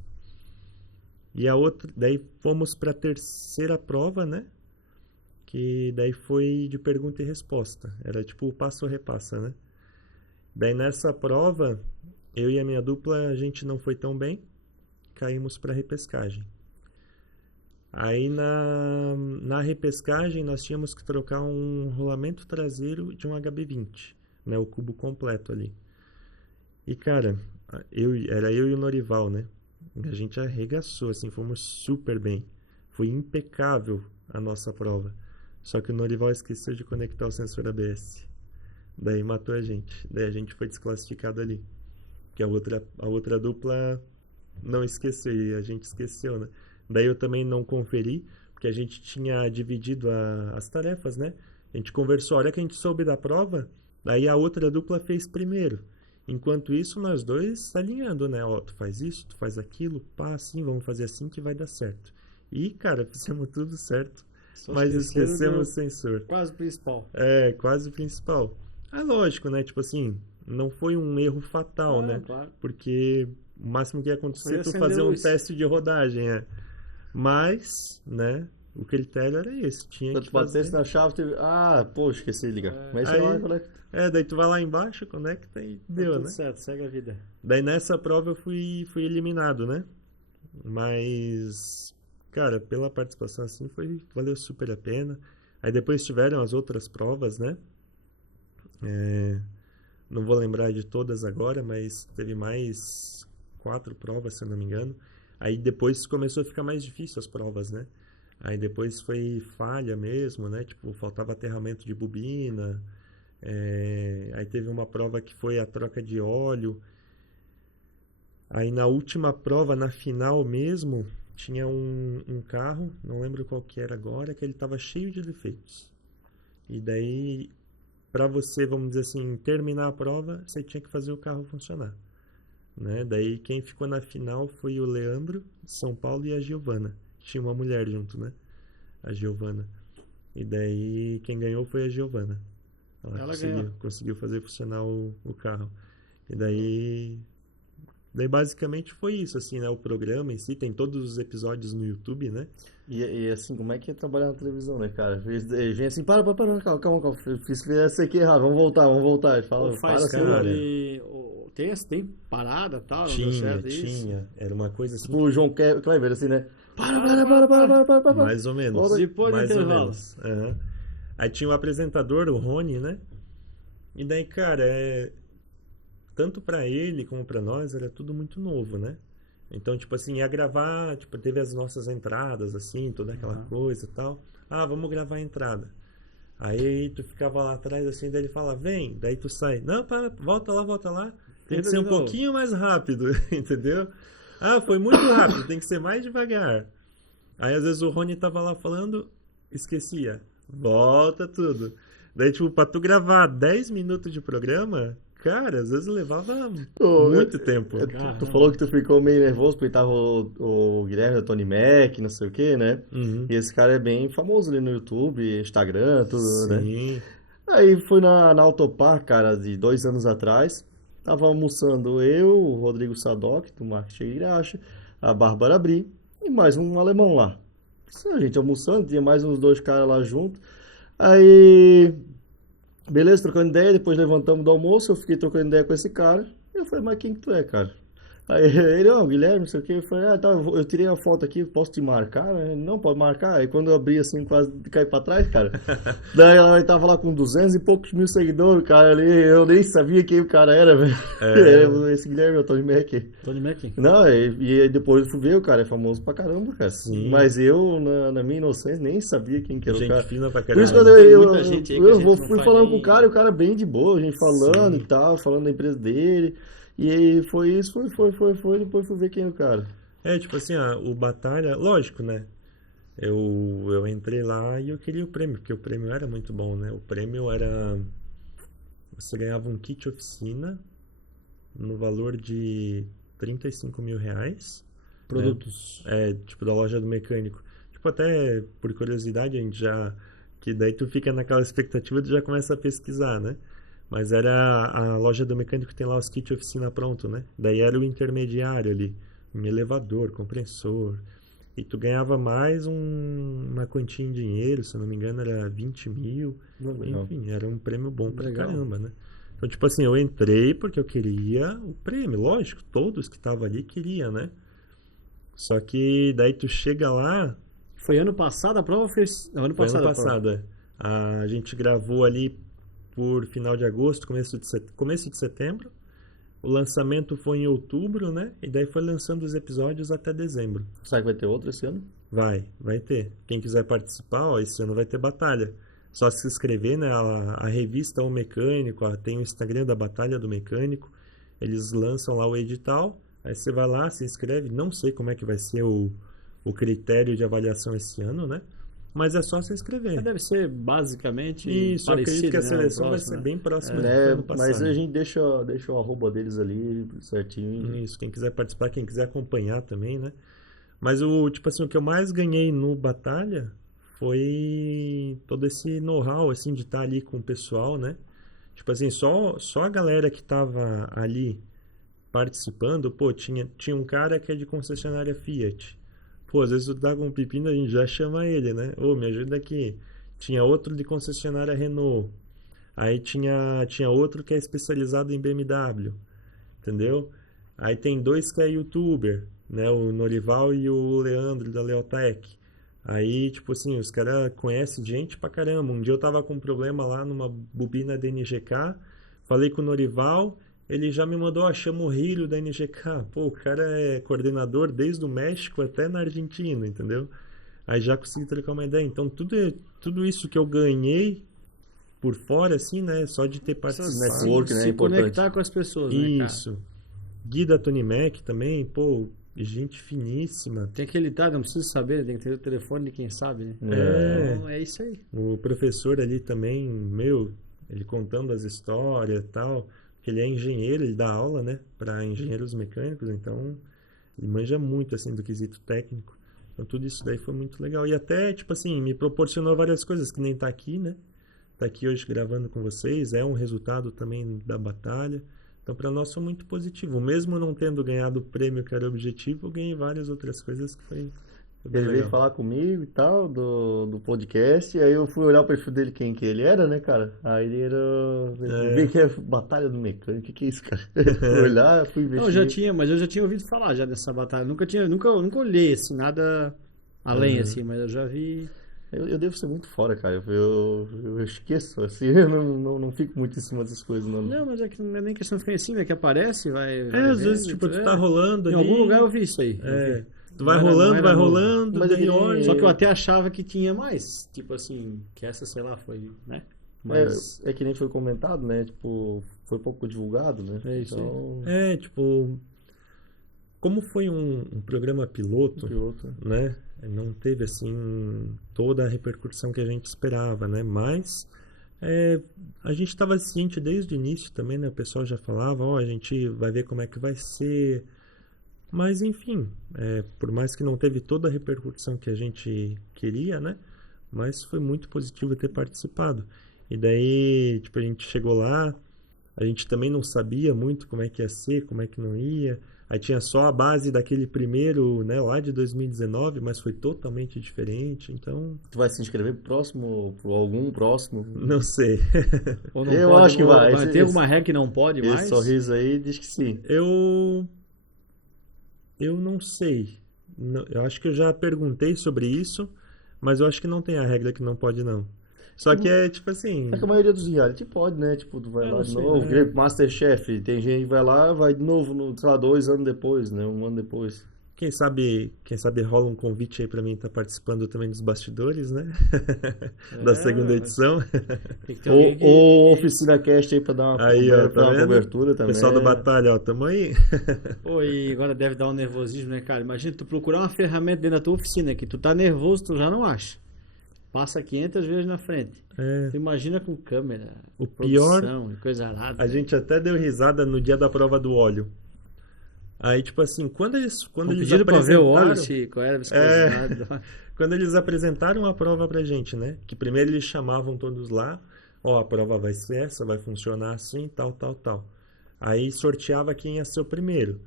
E a outra, daí fomos para a terceira prova, né? Que daí foi de pergunta e resposta. Era tipo o passo ou repassa, né? Daí nessa prova, eu e a minha dupla, a gente não foi tão bem, caímos para repescagem. Aí na repescagem nós tínhamos que trocar um rolamento traseiro de um HB20, né? O cubo completo ali. E cara, era eu e o Norival, né? A gente arregaçou, assim, fomos super bem. Foi impecável a nossa prova. Só que o Norival esqueceu de conectar o sensor ABS. Daí matou a gente. Daí a gente foi desclassificado ali. Que a outra dupla não esqueceu e a gente esqueceu, né? Daí eu também não conferi, porque a gente tinha dividido as tarefas, né? A gente conversou, a hora que a gente soube da prova, daí a outra dupla fez primeiro. Enquanto isso, nós dois alinhando, né? Ó, tu faz isso, tu faz aquilo, pá, assim, vamos fazer assim que vai dar certo. E, cara, fizemos tudo certo, Só mas esquecemos o do sensor. quase principal. É, quase o principal. Ah, lógico, né? Tipo assim, não foi um erro fatal, Não, né? claro. Porque o máximo que ia Foi acontecer é tu acender fazer a um luz. teste de rodagem, é. Mas, né? O critério era esse, tinha Quando que tu batesse fazer. na chave, teve... Ah, pô, esqueci de ligar. Mas sei lá, Aí, conecta. daí tu vai lá embaixo, conecta e Tá deu, tudo né? certo, segue a vida. Daí nessa prova eu fui eliminado, né? Mas, cara, pela participação assim, valeu super a pena. Aí depois tiveram as outras provas, né? Não vou lembrar de todas agora, mas teve mais 4 provas, se eu não me engano. Aí depois começou a ficar mais difícil as provas, né? Aí depois foi falha mesmo, né? Tipo, faltava aterramento de bobina. Aí teve uma prova que foi a troca de óleo. Aí na última prova, na final mesmo, tinha um carro, não lembro qual que era agora, que ele estava cheio de defeitos. E daí, para você, vamos dizer assim, terminar a prova, você tinha que fazer o carro funcionar, né? Daí quem ficou na final foi o Leandro, de São Paulo, e a Giovana. Tinha uma mulher junto, né? A Giovana. E daí quem ganhou foi a Giovana. Ela ganhou. Conseguiu fazer funcionar o carro. E daí basicamente foi isso, assim, né? O programa em si, tem todos os episódios no YouTube, né? E assim, como é que é trabalhar na televisão, né, cara? Ele vem assim, para, calma, fiz essa aqui errado, vamos voltar. Ele fala, Ou faz para, cara. aquele. Tem parada e tal, não deu certo isso. Tinha. Era uma coisa assim, tipo o João Kleber, assim, né? Para. mais ou menos. Volta. Depois do Mais ou intervalo. menos. Aham. Aí tinha o apresentador, o Rony, né? E daí, cara, tanto pra ele como pra nós era tudo muito novo, né? Então, tipo assim, ia gravar, tipo, teve as nossas entradas, assim, toda aquela coisa e tal. Ah, vamos gravar a entrada. Aí tu ficava lá atrás, assim, daí ele fala, vem, daí tu sai. Não, para, volta lá. Tem que Tenta ser de um novo. pouquinho mais rápido, entendeu? Ah, foi muito rápido, tem que ser mais devagar. Aí às vezes o Rony tava lá falando, esquecia. Volta tudo. Daí, tipo, pra tu gravar 10 minutos de programa, cara, às vezes levava muito tempo. Tu falou que tu ficou meio nervoso porque tava o Guilherme, o Tony Mac, não sei o que, né? Uhum. E esse cara é bem famoso ali no YouTube, Instagram, tudo, né? Sim. Aí fui na Autopar, cara, de 2 anos atrás. Tava almoçando eu, o Rodrigo Sadoc, do Marketing e Graxa, a Bárbara Bri e mais um alemão lá. A gente almoçando, tinha mais uns 2 caras lá junto. Aí, beleza, trocando ideia, depois levantamos do almoço, eu fiquei trocando ideia com esse cara. E eu falei, mas quem que tu é, cara? Aí ele, ó, Guilherme, não sei o que, eu falei, tá, eu tirei a foto aqui, posso te marcar? Ele, não, pode marcar. Aí quando eu abri assim, quase caí pra trás, cara. Daí ela tava lá com 200 e poucos mil seguidores, cara, ali, eu nem sabia quem o cara era, velho. Esse Guilherme, o Tony Mac. Tony Mac. Não, e depois eu fui ver, o cara é famoso pra caramba, cara. Sim. Mas eu, na minha inocência, nem sabia quem que era o Gente cara. fina pra Por isso caramba. quando Tem eu, muita gente aí que a gente não fui faz falando nem- com o cara, e o cara bem de boa, a gente falando Sim. e tal, falando da empresa dele. E aí foi isso, foi, depois fui ver quem era o cara. Tipo assim, o Batalha, lógico, né? Eu entrei lá e eu queria o prêmio, porque o prêmio era muito bom, né? O prêmio era... Você ganhava um kit oficina no valor de R$ 35.000. Produtos. Tipo da loja do mecânico. Tipo, até por curiosidade, a gente já... Que daí tu fica naquela expectativa, tu já começa a pesquisar, né? Mas era a loja do mecânico que tem lá os kits oficina pronto, né? Daí era o intermediário ali. Um elevador, compressor. e tu ganhava mais uma quantia em dinheiro, se eu não me engano era 20 mil, Legal. enfim, era um prêmio bom pra Legal. caramba, né? Então, tipo assim, eu entrei porque eu queria o prêmio, lógico, todos que estavam ali queriam, né? Só que daí tu chega lá, Foi ano passado a prova ou foi ano foi ano passado a prova? passado, a gente gravou ali por final de agosto, começo de setembro. O lançamento foi em outubro, né? E daí foi lançando os episódios até dezembro. Será que vai ter outro esse ano? Vai ter. Quem quiser participar, ó, esse ano vai ter batalha. Só se inscrever, né? A revista O Mecânico, tem o Instagram da Batalha do Mecânico. Eles lançam lá o edital. Aí você vai lá, se inscreve. Não sei como é que vai ser o critério de avaliação esse ano, né? Mas é só se Mas inscrever. deve ser basicamente Isso, eu acredito parecido, que a né, seleção ao vai próximo, ser né? bem próxima do que Né? foi ano Mas passado. a gente deixa o arroba deles ali certinho. Isso, quem quiser participar, quem quiser acompanhar também, né? Mas tipo assim, o que eu mais ganhei no Batalha foi todo esse know-how, assim, de estar ali com o pessoal, né? Tipo assim, só a galera que tava ali participando, pô, tinha um cara que é de concessionária Fiat. Pô, às vezes tu tá com um pepino, a gente já chama ele, né? Ô, me ajuda aqui. Tinha outro de concessionária Renault. Aí tinha outro que é especializado em BMW, entendeu? Aí tem dois que é youtuber, né? O Norival e o Leandro da Leotech. Aí, tipo assim, os caras conhecem gente pra caramba. Um dia eu tava com um problema lá numa bobina da NGK, falei com o Norival, ele já me mandou, ó, chama o Hílio da NGK. Pô, o cara é coordenador desde o México até na Argentina, entendeu? Aí já consegui trocar uma ideia. Então, tudo isso que eu ganhei por fora, assim, né? Só de ter participado. Network, né? É Se importante. conectar com as pessoas, né, cara? Isso. Gui da Tony Mac também, pô, gente finíssima. Tem aquele tá, não precisa saber, tem que ter o telefone de quem sabe, né? É. Então, é isso aí. O professor ali também, meu, ele contando as histórias e tal, porque ele é engenheiro, ele dá aula, né, para engenheiros mecânicos, então ele manja muito, assim, do quesito técnico. Então tudo isso daí foi muito legal. E até, tipo assim, me proporcionou várias coisas, que nem tá aqui, né? Tá aqui hoje gravando com vocês, é um resultado também da batalha. Então, para nós foi muito positivo. Mesmo não tendo ganhado o prêmio que era o objetivo, eu ganhei várias outras coisas que foi bem Ele veio legal. falar comigo e tal, do podcast, e aí eu fui olhar o perfil dele, quem que ele era, né, cara? Aí ele era. Vi que é Batalha do Mecânico, o que é isso, cara? Fui olhar, fui Não, eu já investir. tinha, mas eu já tinha ouvido falar já dessa batalha. Nunca olhei assim, nada além, assim, mas eu já vi. Eu devo ser muito fora, cara. Eu esqueço, assim, eu não fico muito em cima dessas coisas, não. Não, mas é que não é nem questão de ficar assim, né? Que aparece, vai Às vezes, vendo, tipo, tu tá é. rolando Em ali. algum lugar eu vi isso aí. eu É, vi. tu vai Não era- não rolando, era vai novo. rolando, Mas daí ele- olha. Só que eu até achava que tinha mais. Tipo assim, que essa, sei lá, foi, né? Mas. É que nem foi comentado, né? Tipo, foi pouco divulgado, né? É isso aí. Então, Tipo, como foi um programa piloto, piloto. né? Não teve assim toda a repercussão que a gente esperava, né? Mas a gente estava ciente desde o início também, né? O pessoal já falava, ó, a gente vai ver como é que vai ser. Mas enfim, por mais que não teve toda a repercussão que a gente queria, né? Mas foi muito positivo ter participado. E daí, tipo, a gente chegou lá, a gente também não sabia muito como é que ia ser, como é que não ia. Aí tinha só a base daquele primeiro, né, lá de 2019, mas foi totalmente diferente, então Tu vai se inscrever pro algum próximo? não sei. Ou não Eu pode, acho que ou vai. ter alguma regra que não pode Esse mais? sorriso aí diz que sim. Eu não sei. Eu acho que eu já perguntei sobre isso, mas eu acho que não tem a regra que não pode não. Só que é tipo assim, É que a maioria dos reality pode, né? Tipo, tu vai Eu lá não de sei, novo, né? que nem Masterchef, tem gente que vai lá, vai de novo, sei lá, 2 anos depois, né? 1 ano depois. quem sabe rola um convite aí pra mim estar participando também dos bastidores, né? Da segunda edição. Tem que ter alguém que... Ou Oficina Cast aí pra dar uma, Aí, ó, pra dar tá uma vendo? cobertura também. Pessoal da batalha, ó, tamo aí. Pô, e agora deve dar um nervosismo, né, cara? Imagina tu procurar uma ferramenta dentro da tua oficina que tu tá nervoso, tu já não acha. Passa 500 vezes na frente. Tu imagina com câmera, O pior, produção e coisa arada. a gente até deu risada no dia da prova do óleo. Aí, tipo assim, quando eles Pediram pra ver o óleo, apresentaram, qual era a viscosidade. quando eles apresentaram a prova pra gente, né? Que primeiro eles chamavam todos lá, ó, a prova vai ser essa, vai funcionar assim, tal, tal, tal. Aí sorteava quem ia ser o primeiro.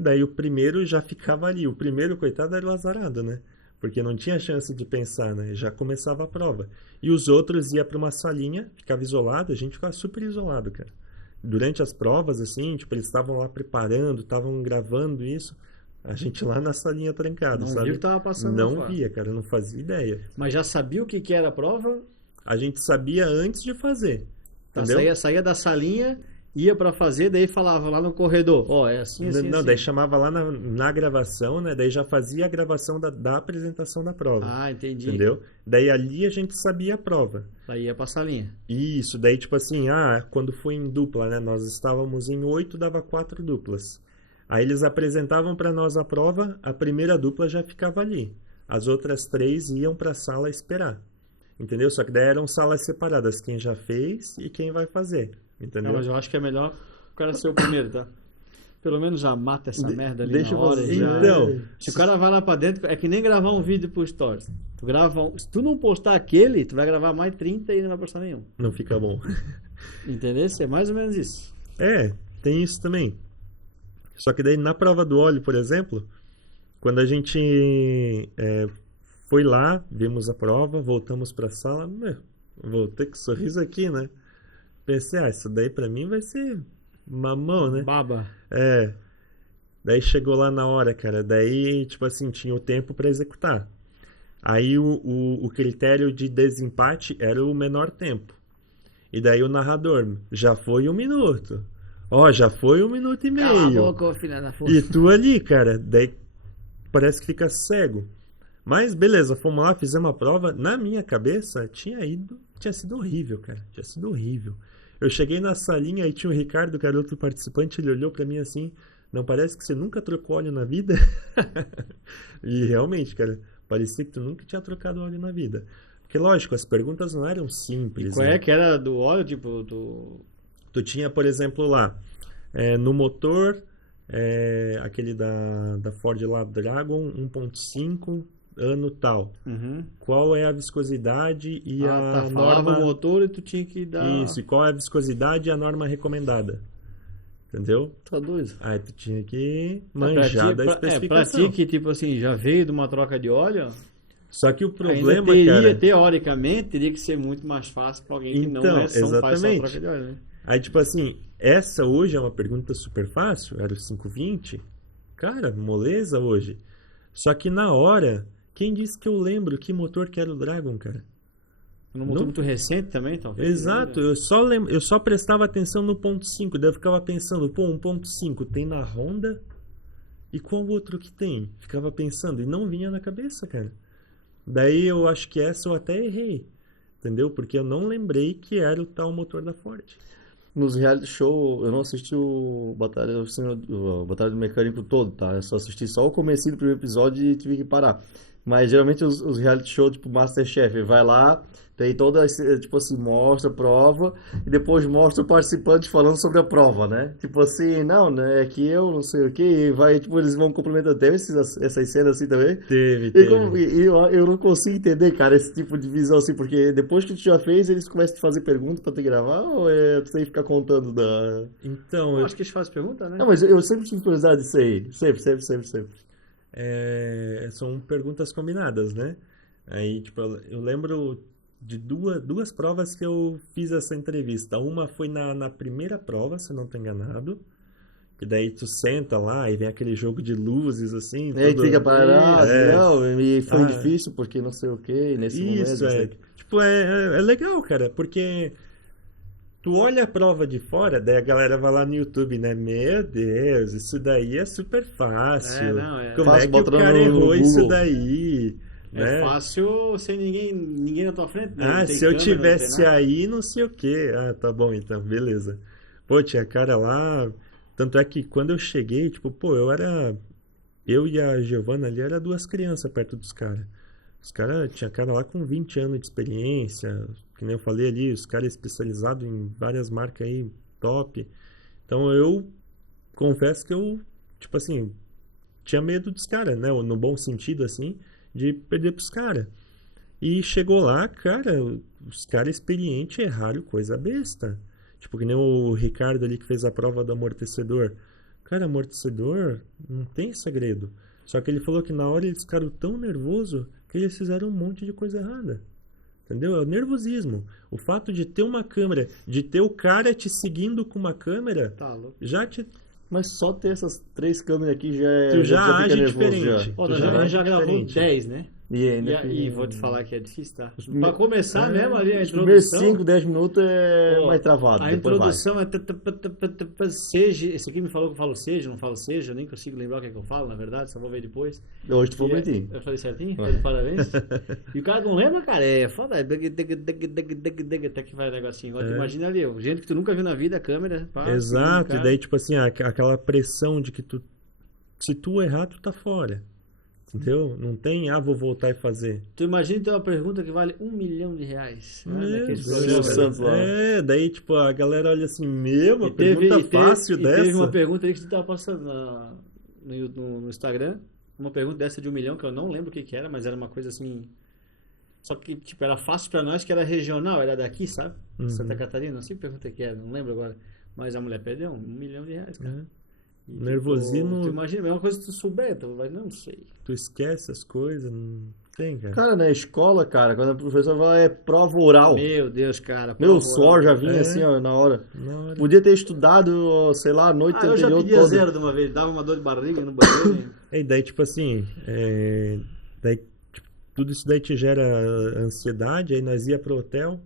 Daí o primeiro já ficava ali. O primeiro, coitado, era o azarado, né? Porque não tinha chance de pensar, né? Já começava a prova. E os outros iam para uma salinha, ficava isolado, a gente ficava super isolado, cara. Durante as provas, assim, tipo, eles estavam lá preparando, estavam gravando isso. A gente lá na salinha trancado, Não sabe? viu que tava passando lá Não fora. via, cara, não fazia ideia. Mas já sabia o que que era a prova? A gente sabia antes de fazer, Tá, entendeu? saía da salinha, ia pra fazer, daí falava lá no corredor, ó, é assim, assim, Não, assim. daí chamava lá na gravação, né? Daí já fazia a gravação da apresentação da prova, Ah, entendi. entendeu? Daí ali a gente sabia a prova. Daí ia pra salinha. Isso, daí tipo assim, quando foi em dupla, né? Nós estávamos em 8, dava 4 duplas. Aí eles apresentavam para nós a prova, a primeira dupla já ficava ali. As outras 3 iam para a sala esperar. Entendeu? Só que daí eram salas separadas, quem já fez e quem vai fazer. Não, Entendeu? mas eu acho que é melhor o cara ser o primeiro, tá? Pelo menos já mata essa merda ali deixa na hora. você- e já... Então, Se o cara vai lá pra dentro, é que nem gravar um vídeo pro Stories. Tu grava se tu não postar aquele, tu vai gravar mais 30 e não vai postar nenhum. não fica bom. Entendeu? É mais ou menos isso. Tem isso também. Só que daí na prova do óleo, por exemplo, quando a gente foi lá, vimos a prova, voltamos para a sala, voltei com sorriso aqui, né? Pensei, isso daí para mim vai ser mamão, né? Baba. Daí chegou lá na hora, cara, daí, tipo assim, tinha o tempo para executar. Aí o critério de desempate era o menor tempo. E daí o narrador, já foi 1 minuto. Ó, já foi 1 minuto e Cala a meio. boca, ô filha da puta. E tu ali, cara, daí parece que fica cego. Mas beleza, fomos lá, fizemos a prova. Na minha cabeça, tinha sido horrível, cara. Tinha sido horrível. Eu cheguei na salinha e tinha o Ricardo, que era outro participante, ele olhou pra mim assim, não parece que você nunca trocou óleo na vida? E realmente, cara, parecia que tu nunca tinha trocado óleo na vida. Porque lógico, as perguntas não eram simples, Qual né? é que era do óleo, tipo, do... Tu tinha, por exemplo, lá, no motor, aquele da Ford lá, Dragon 1.5, ano tal. Uhum. Qual é a viscosidade e a falava norma... o motor e tu tinha que dar... Isso, e qual é a viscosidade e a norma recomendada. Entendeu? Tá doido. Aí tu tinha que manjar da pra especificação. ti que, tipo assim, já veio de uma troca de óleo, Só que o ainda problema, teria, cara... teoricamente, teria que ser muito mais fácil pra alguém que não Então, faz só exatamente. troca de óleo, né? Aí, tipo assim, essa hoje é uma pergunta super fácil, era o 520. Cara, moleza hoje. Só que na hora, quem disse que eu lembro que motor que era o Dragon, cara? Um motor muito recente também, talvez. Exato, né? eu só prestava atenção no ponto 5, daí eu ficava pensando, 1.5 tem na Honda e qual outro que tem? Ficava pensando e não vinha na cabeça, cara. Daí eu acho que essa eu até errei, entendeu? Porque eu não lembrei que era o tal motor da Ford. Nos reality show, eu não assisti o Batalha do Mecânico todo, tá? Eu só assisti só o comecinho do primeiro episódio e tive que parar. Mas geralmente os reality show, tipo Masterchef, vai lá, tem toda, tipo assim, mostra a prova e depois mostra o participante falando sobre a prova, né? Tipo assim, não, né? É que eu não sei o que, e vai, tipo, eles vão complementando. Teve essas cenas assim também? Teve. E eu não consigo entender, cara, esse tipo de visão assim, porque depois que tu já fez, eles começam a fazer pergunta pra te gravar ou tu tem que ficar contando da. Então, Eu acho que eles fazem pergunta, né? Não, mas eu sempre tive curiosidade disso aí. Sempre. são perguntas combinadas, né? Aí, tipo, eu lembro de duas provas que eu fiz essa entrevista. Uma foi na primeira prova, se eu não estou enganado. Que daí tu senta lá e vem aquele jogo de luzes, assim. E aí tudo- fica parado, É. não, e foi Ah. difícil porque não sei o que, nesse momento. Isso, não sei o quê. tipo, é legal, cara, porque tu olha a prova de fora, daí a galera vai lá no YouTube, né? Meu Deus, isso daí é super fácil. Como Fácil, é que o bota cara no errou Google. isso daí? É Né? fácil sem ninguém na tua frente, né? Não tem Se eu câmera, não tem tivesse nada. aí, não sei o quê. Tá bom, então, beleza. Pô, tinha cara lá. Tanto é que quando eu cheguei, tipo, eu e a Giovana ali era 2 crianças perto dos caras. Os caras tinha cara lá com 20 anos de experiência, que nem eu falei ali, os caras especializados em várias marcas aí, top. Então eu confesso que eu, tipo assim, tinha medo dos caras, né? No bom sentido, assim, de perder pros caras. E chegou lá, cara, os caras experientes erraram coisa besta. Tipo, que nem o Ricardo ali que fez a prova do amortecedor. O Cara, amortecedor não tem segredo. Só que ele falou que na hora eles ficaram tão nervosos que eles fizeram um monte de coisa errada. Entendeu? É o nervosismo. O fato de ter uma câmera, de ter o cara te seguindo com uma câmera, Tá louco. já te... Mas só ter essas 3 câmeras aqui Tu já fica age nervoso diferente. já. Pô, Tu nós já já, age já gravou diferente. 10, né? E ainda E vou te falar que é difícil, tá? prime- Pra começar mesmo ali a os primeiros introdução... 5, 10 minutos é Pô, mais travado, a depois vai. introdução é seja. Esse aqui me falou que eu falo seja, não falo seja, eu nem consigo lembrar o que é que eu falo, na verdade, só vou ver depois. Hoje tu foi E bonitinho. eu falei certinho? Tá de parabéns. E o cara não lembra, cara, é foda. Até que vai o negocinho. Agora tu imagina ali, gente que tu nunca viu na vida, a câmera. Pá, Exato, cara. e daí, tipo assim, aquela pressão de que se tu errar, tu tá fora. Entendeu? Não tem, vou voltar e fazer. Tu imagina ter uma pergunta que vale R$1 milhão. Meu Naqueles Deus. programas. Santos lá. Daí, tipo, a galera olha assim, uma E pergunta fácil e dessa. teve uma pergunta aí que tu tava passando no Instagram. Uma pergunta dessa de R$1 milhão, que eu não lembro o que que era, mas era uma coisa assim. Só que, tipo, era fácil pra nós, que era regional, era daqui, sabe? Santa Catarina, não sei que pergunta que era, não lembro agora. Mas a mulher perdeu R$1 milhão, cara. E, tipo, Nervosismo. tu imagina, é uma coisa que tu souber, tu vai, não sei. Tu esquece as coisas, não tem, cara. Cara, na escola, cara, quando a professora fala é prova oral. Meu Deus, cara. Meu prova suor oral. já vinha É. assim, ó, na hora. Na hora. Podia ter estudado, sei lá, a noite Eu já anterior pedia toda. 0 de uma vez, dava uma dor de barriga no banheiro. E daí, tipo assim, daí, tipo, tudo isso daí te gera ansiedade, aí nós ia pro hotel,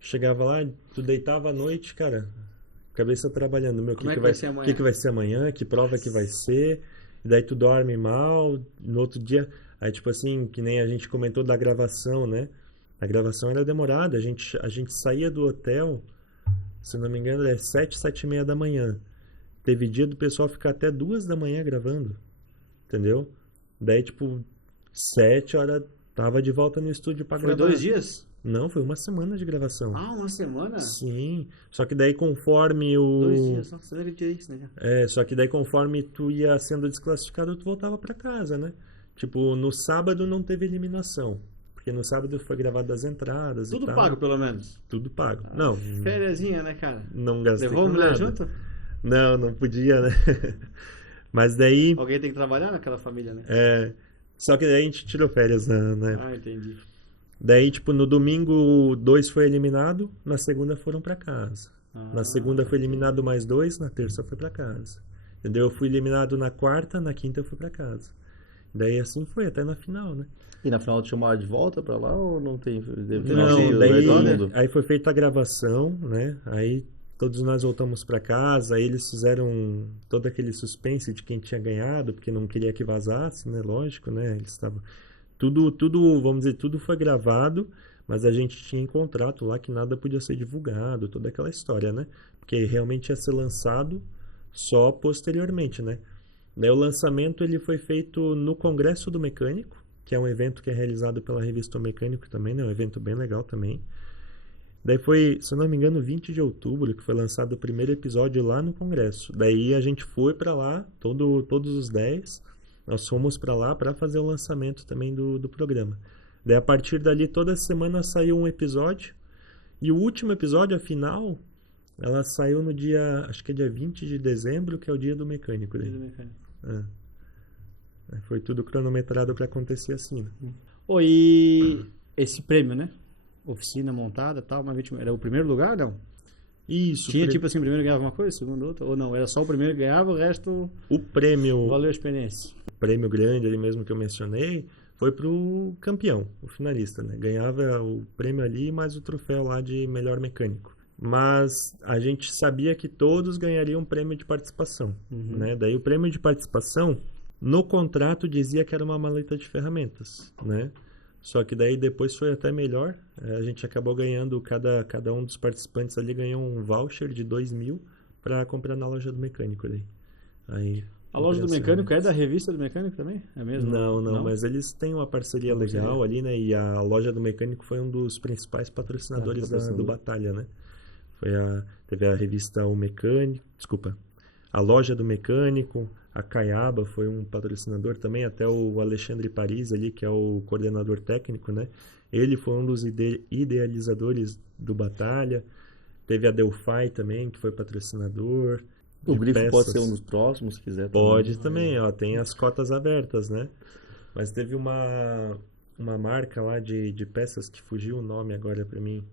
chegava lá, tu deitava à noite, cara, cabeça trabalhando, meu, Como é que vai ser amanhã? o que vai ser amanhã, que prova que vai ser, e daí tu dorme mal, no outro dia, aí tipo assim, que nem a gente comentou da gravação, né? A gravação era demorada, a gente saía do hotel, se não me engano, é 7h, 7h30 da manhã. Teve dia do pessoal ficar até 2 da manhã gravando, entendeu? Daí, tipo, 7 horas, tava de volta no estúdio pra Foi gravar. 2 dias? Não, foi uma semana de gravação. Ah, uma semana? Sim, só que daí conforme 2 dias, nossa, eu acreditei isso, né? só que daí conforme tu ia sendo desclassificado, tu voltava pra casa, né? Tipo, no sábado não teve eliminação, porque no sábado foi gravado as entradas Tudo e tal. pago, pelo menos. Tudo pago. Não, Fériasinha, né, cara? não gastei Levou a com mulher nada. junto? Não podia, né? Mas daí, Alguém tem que trabalhar naquela família, né? só que daí a gente tirou férias, né? Ah, entendi. Daí, tipo, no domingo 2 foi eliminado, na segunda foram pra casa. Na segunda foi eliminado mais 2, na terça foi pra casa. Entendeu? Eu fui eliminado na quarta, na quinta eu fui pra casa. Daí assim foi, até na final, né? E na final te chamaram de volta pra lá ou não tem? Deve ter Não, vazio, daí vai todo mundo. aí foi feita a gravação, né? Aí todos nós voltamos pra casa, aí eles fizeram todo aquele suspense de quem tinha ganhado, porque não queria que vazasse, né? Lógico, né? Eles estavam tudo, vamos dizer, tudo foi gravado, mas a gente tinha em contrato lá que nada podia ser divulgado, toda aquela história, né? Porque realmente ia ser lançado só posteriormente, né? Daí o lançamento ele foi feito no Congresso do Mecânico, que é um evento que é realizado pela Revista O Mecânico também, né? Um evento bem legal também. Daí foi, se eu não me engano, 20 de outubro que foi lançado o primeiro episódio lá no Congresso. Daí a gente foi pra lá, todos os 10, nós fomos pra lá pra fazer o lançamento também do programa. Daí a partir dali toda semana saiu um episódio, e o último episódio, a final, ela saiu no dia, acho que é dia 20 de dezembro, que é o dia do mecânico. Daí. Foi tudo cronometrado pra acontecer assim, né? E esse prêmio, né? Oficina montada e tal, uma vítima. Era o primeiro lugar, não? Isso. Tinha tipo assim, o primeiro ganhava uma coisa, o segundo outra? Ou não? Era só o primeiro que ganhava, o resto O prêmio valeu a experiência. grande ali mesmo que eu mencionei foi pro campeão, o finalista, né? Ganhava o prêmio ali mais o troféu lá de melhor mecânico. Mas a gente sabia que todos ganhariam prêmio de participação, né? Daí o prêmio de participação, no contrato dizia que era uma maleta de ferramentas, né? Só que daí depois foi até melhor. A gente acabou ganhando, cada um dos participantes ali ganhou um voucher de 2.000 para comprar na loja do mecânico daí. Aí, A loja do comprei as mecânico é ferramentas. da revista do mecânico também? É mesmo? Não, mas eles têm uma parceria legal ali, né? E a loja do mecânico foi um dos principais patrocinadores do Batalha, né? Teve a revista O Mecânico, a loja do mecânico, a Caiaba foi um patrocinador também, até o Alexandre Paris ali, que é o coordenador técnico, né? Ele foi um dos idealizadores do Batalha. Teve a Delphi também, que foi patrocinador. O de grifo pode ser um peças. dos próximos, se quiser Pode também. também, ó, tem as cotas abertas, né? Mas teve uma marca lá de peças que fugiu o nome agora pra mim.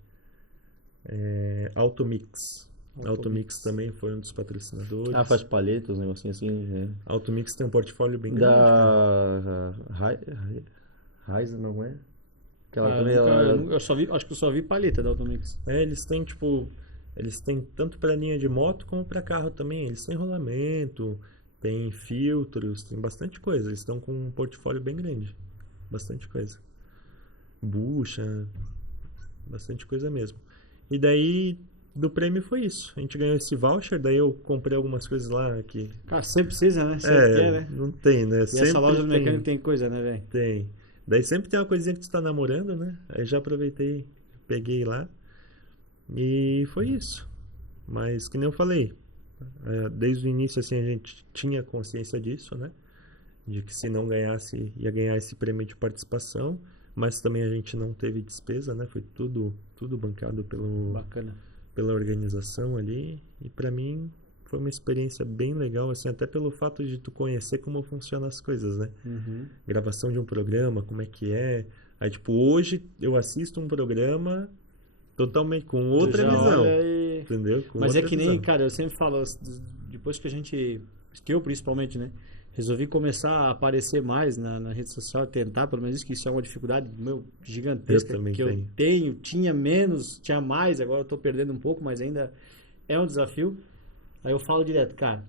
Automix. Automix também foi um dos patrocinadores. Ah, faz palhetas, um negocinho assim. Automix tem um portfólio bem grande, cara. Ryzen, não é? Aquela Ah, também, eu só vi, acho que eu só vi palheta da Automix. Eles têm, tipo, eles têm tanto pra linha de moto como pra carro também. Eles têm rolamento, tem filtros, tem bastante coisa. Eles estão com um portfólio bem grande. Bastante coisa. Bucha, bastante coisa mesmo. E daí, do prêmio foi isso. A gente ganhou esse voucher, daí eu comprei algumas coisas lá que... Cara, sempre precisa, né? Sempre quer, né? não tem, né? E essa Sempre loja do tem. mecânico tem coisa, né, velho? Tem. Daí sempre tem uma coisinha que tu tá namorando, né? Aí já aproveitei, peguei lá. E foi isso. Mas, que nem eu falei, desde o início, assim, a gente tinha consciência disso, né? De que se não ganhasse, ia ganhar esse prêmio de participação. Mas também a gente não teve despesa, né? Foi tudo bancado Bacana. pela organização ali. E pra mim foi uma experiência bem legal, assim, até pelo fato de tu conhecer como funcionam as coisas, né? Uhum. Gravação de um programa, como é que é. Aí, tipo, hoje eu assisto um programa totalmente com Tu outra já visão. olha e... Entendeu? Com Mas é outra que nem, visão. cara, eu sempre falo, depois que a gente, que eu principalmente, né, resolvi começar a aparecer mais na rede social, tentar, pelo menos isso, que isso é uma dificuldade, meu, gigantesca, Eu também que eu tinha menos, tinha mais, agora eu tô perdendo um pouco, mas ainda é um desafio. Aí eu falo direto, cara,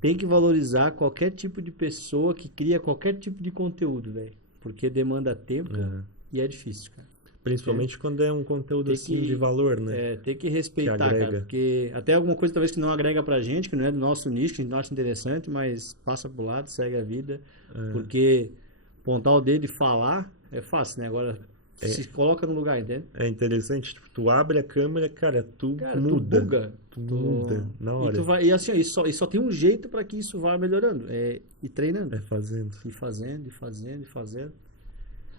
tem que valorizar qualquer tipo de pessoa que cria qualquer tipo de conteúdo, velho, porque demanda tempo e é difícil, cara. Principalmente quando é um conteúdo assim de valor, né? Tem que respeitar, Que agrega. cara, porque até alguma coisa talvez que não agrega pra gente, que não é do nosso nicho, que a gente não acha interessante, mas passa pro lado, segue a vida, porque apontar o dedo e falar é fácil, né? Agora, se coloca no lugar, entende? É interessante, tipo, tu abre a câmera, cara, tu Cara, muda. tu buga. Tu muda na hora. E, tu vai, e assim, e só tem um jeito pra que isso vá melhorando, é ir treinando. É fazendo. E fazendo, e fazendo, e fazendo.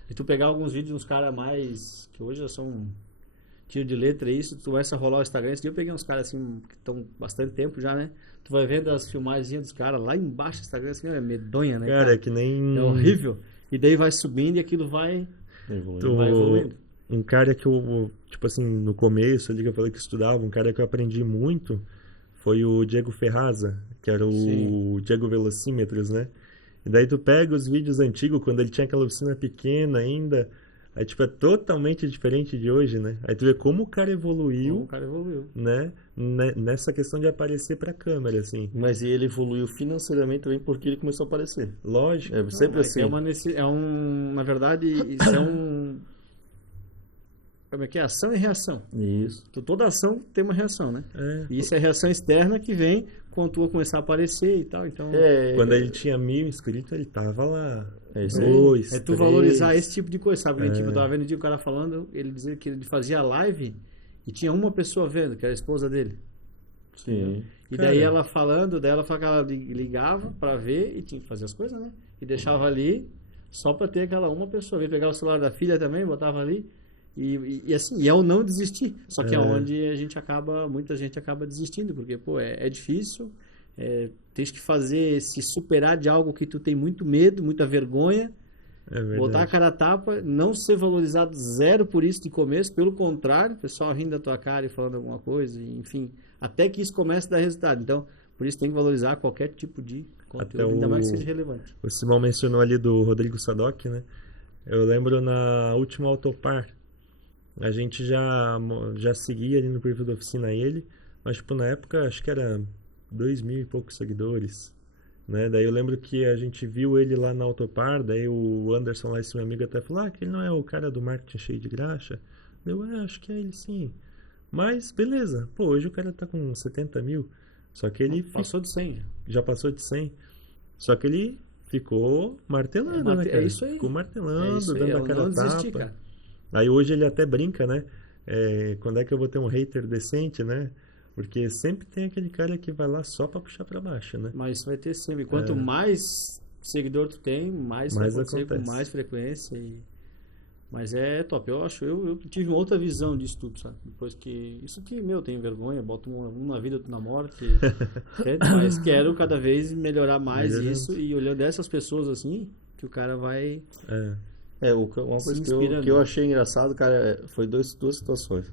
E tu pegar alguns vídeos uns caras mais, que hoje já são tiro de letra, isso, tu começa a rolar o Instagram. Esse dia eu peguei uns caras assim, que estão bastante tempo já, né? Tu vai vendo as filmagens dos caras lá embaixo do Instagram, assim, é medonha, né, Cara, é que nem... É horrível. E daí vai subindo e aquilo vai evoluindo. Um cara que eu, tipo assim, no começo ali que eu falei que estudava, um cara que eu aprendi muito foi o Diego Ferraza, que era o Diego Velocímetros, né? E daí tu pega os vídeos antigos, quando ele tinha aquela oficina pequena ainda, aí tipo é totalmente diferente de hoje, né? Aí tu vê como o cara evoluiu, né? Nessa questão de aparecer pra câmera, assim. Mas ele evoluiu financeiramente também porque ele começou a aparecer. Lógico. É sempre assim. Na verdade, isso é um... Como é que é? Ação e reação. Isso. Toda ação tem uma reação, né? E isso é reação externa que vem quando tu começar a aparecer e tal. Então, quando ele tinha 1000 inscritos, ele tava lá. É isso aí. É tu valorizar esse tipo de coisa, sabe? Tipo, eu tava vendo um dia o cara falando, ele dizia que ele fazia live e tinha uma pessoa vendo, que era a esposa dele. Sim. E daí ela falando, daí ela falava que ela ligava pra ver e tinha que fazer as coisas, né? E deixava ali só pra ter aquela uma pessoa. Veio pegar o celular da filha também, botava ali. E assim, e é o não desistir. Só que é onde muita gente acaba desistindo, porque, pô, é difícil, tens que se superar de algo que tu tem muito medo, muita vergonha, botar a cara a tapa, não ser valorizado zero por isso de começo, pelo contrário, o pessoal rindo da tua cara e falando alguma coisa, enfim, até que isso comece a dar resultado. Então, por isso tem que valorizar qualquer tipo de conteúdo, ainda mais que seja relevante. O Simão mencionou ali do Rodrigo Sadoc, né? Eu lembro na última Autopar, a gente já seguia ali no perfil da oficina ele, mas tipo na época acho que era 2000 e poucos seguidores, né? Daí eu lembro que a gente viu ele lá na Autopar, daí o Anderson lá, esse meu amigo, até falou, que ele não é o cara do marketing cheio de graxa. Eu acho que é ele sim. Mas beleza, pô, hoje o cara tá com 70 mil, só que ele... Passou de 100. Já passou de 100. Só que ele ficou martelando, né, cara? É isso aí. Ficou martelando, dando a cara não a desistir, tapa. cara. Aí hoje ele até brinca, né? Quando é que eu vou ter um hater decente, né? Porque sempre tem aquele cara que vai lá só pra puxar pra baixo, né? Mas isso vai ter sempre. Quanto mais seguidor tu tem, mais vai acontecer com mais frequência. Mas é top. Eu tive uma outra visão disso tudo, sabe? Depois que. Isso que, meu, eu tenho vergonha, boto um na vida, outro na morte. Mas quero cada vez melhorar mais Melhorando. isso e olhando essas pessoas assim, que o cara vai. Uma Se coisa inspirando. que eu achei engraçado, cara, foi duas situações.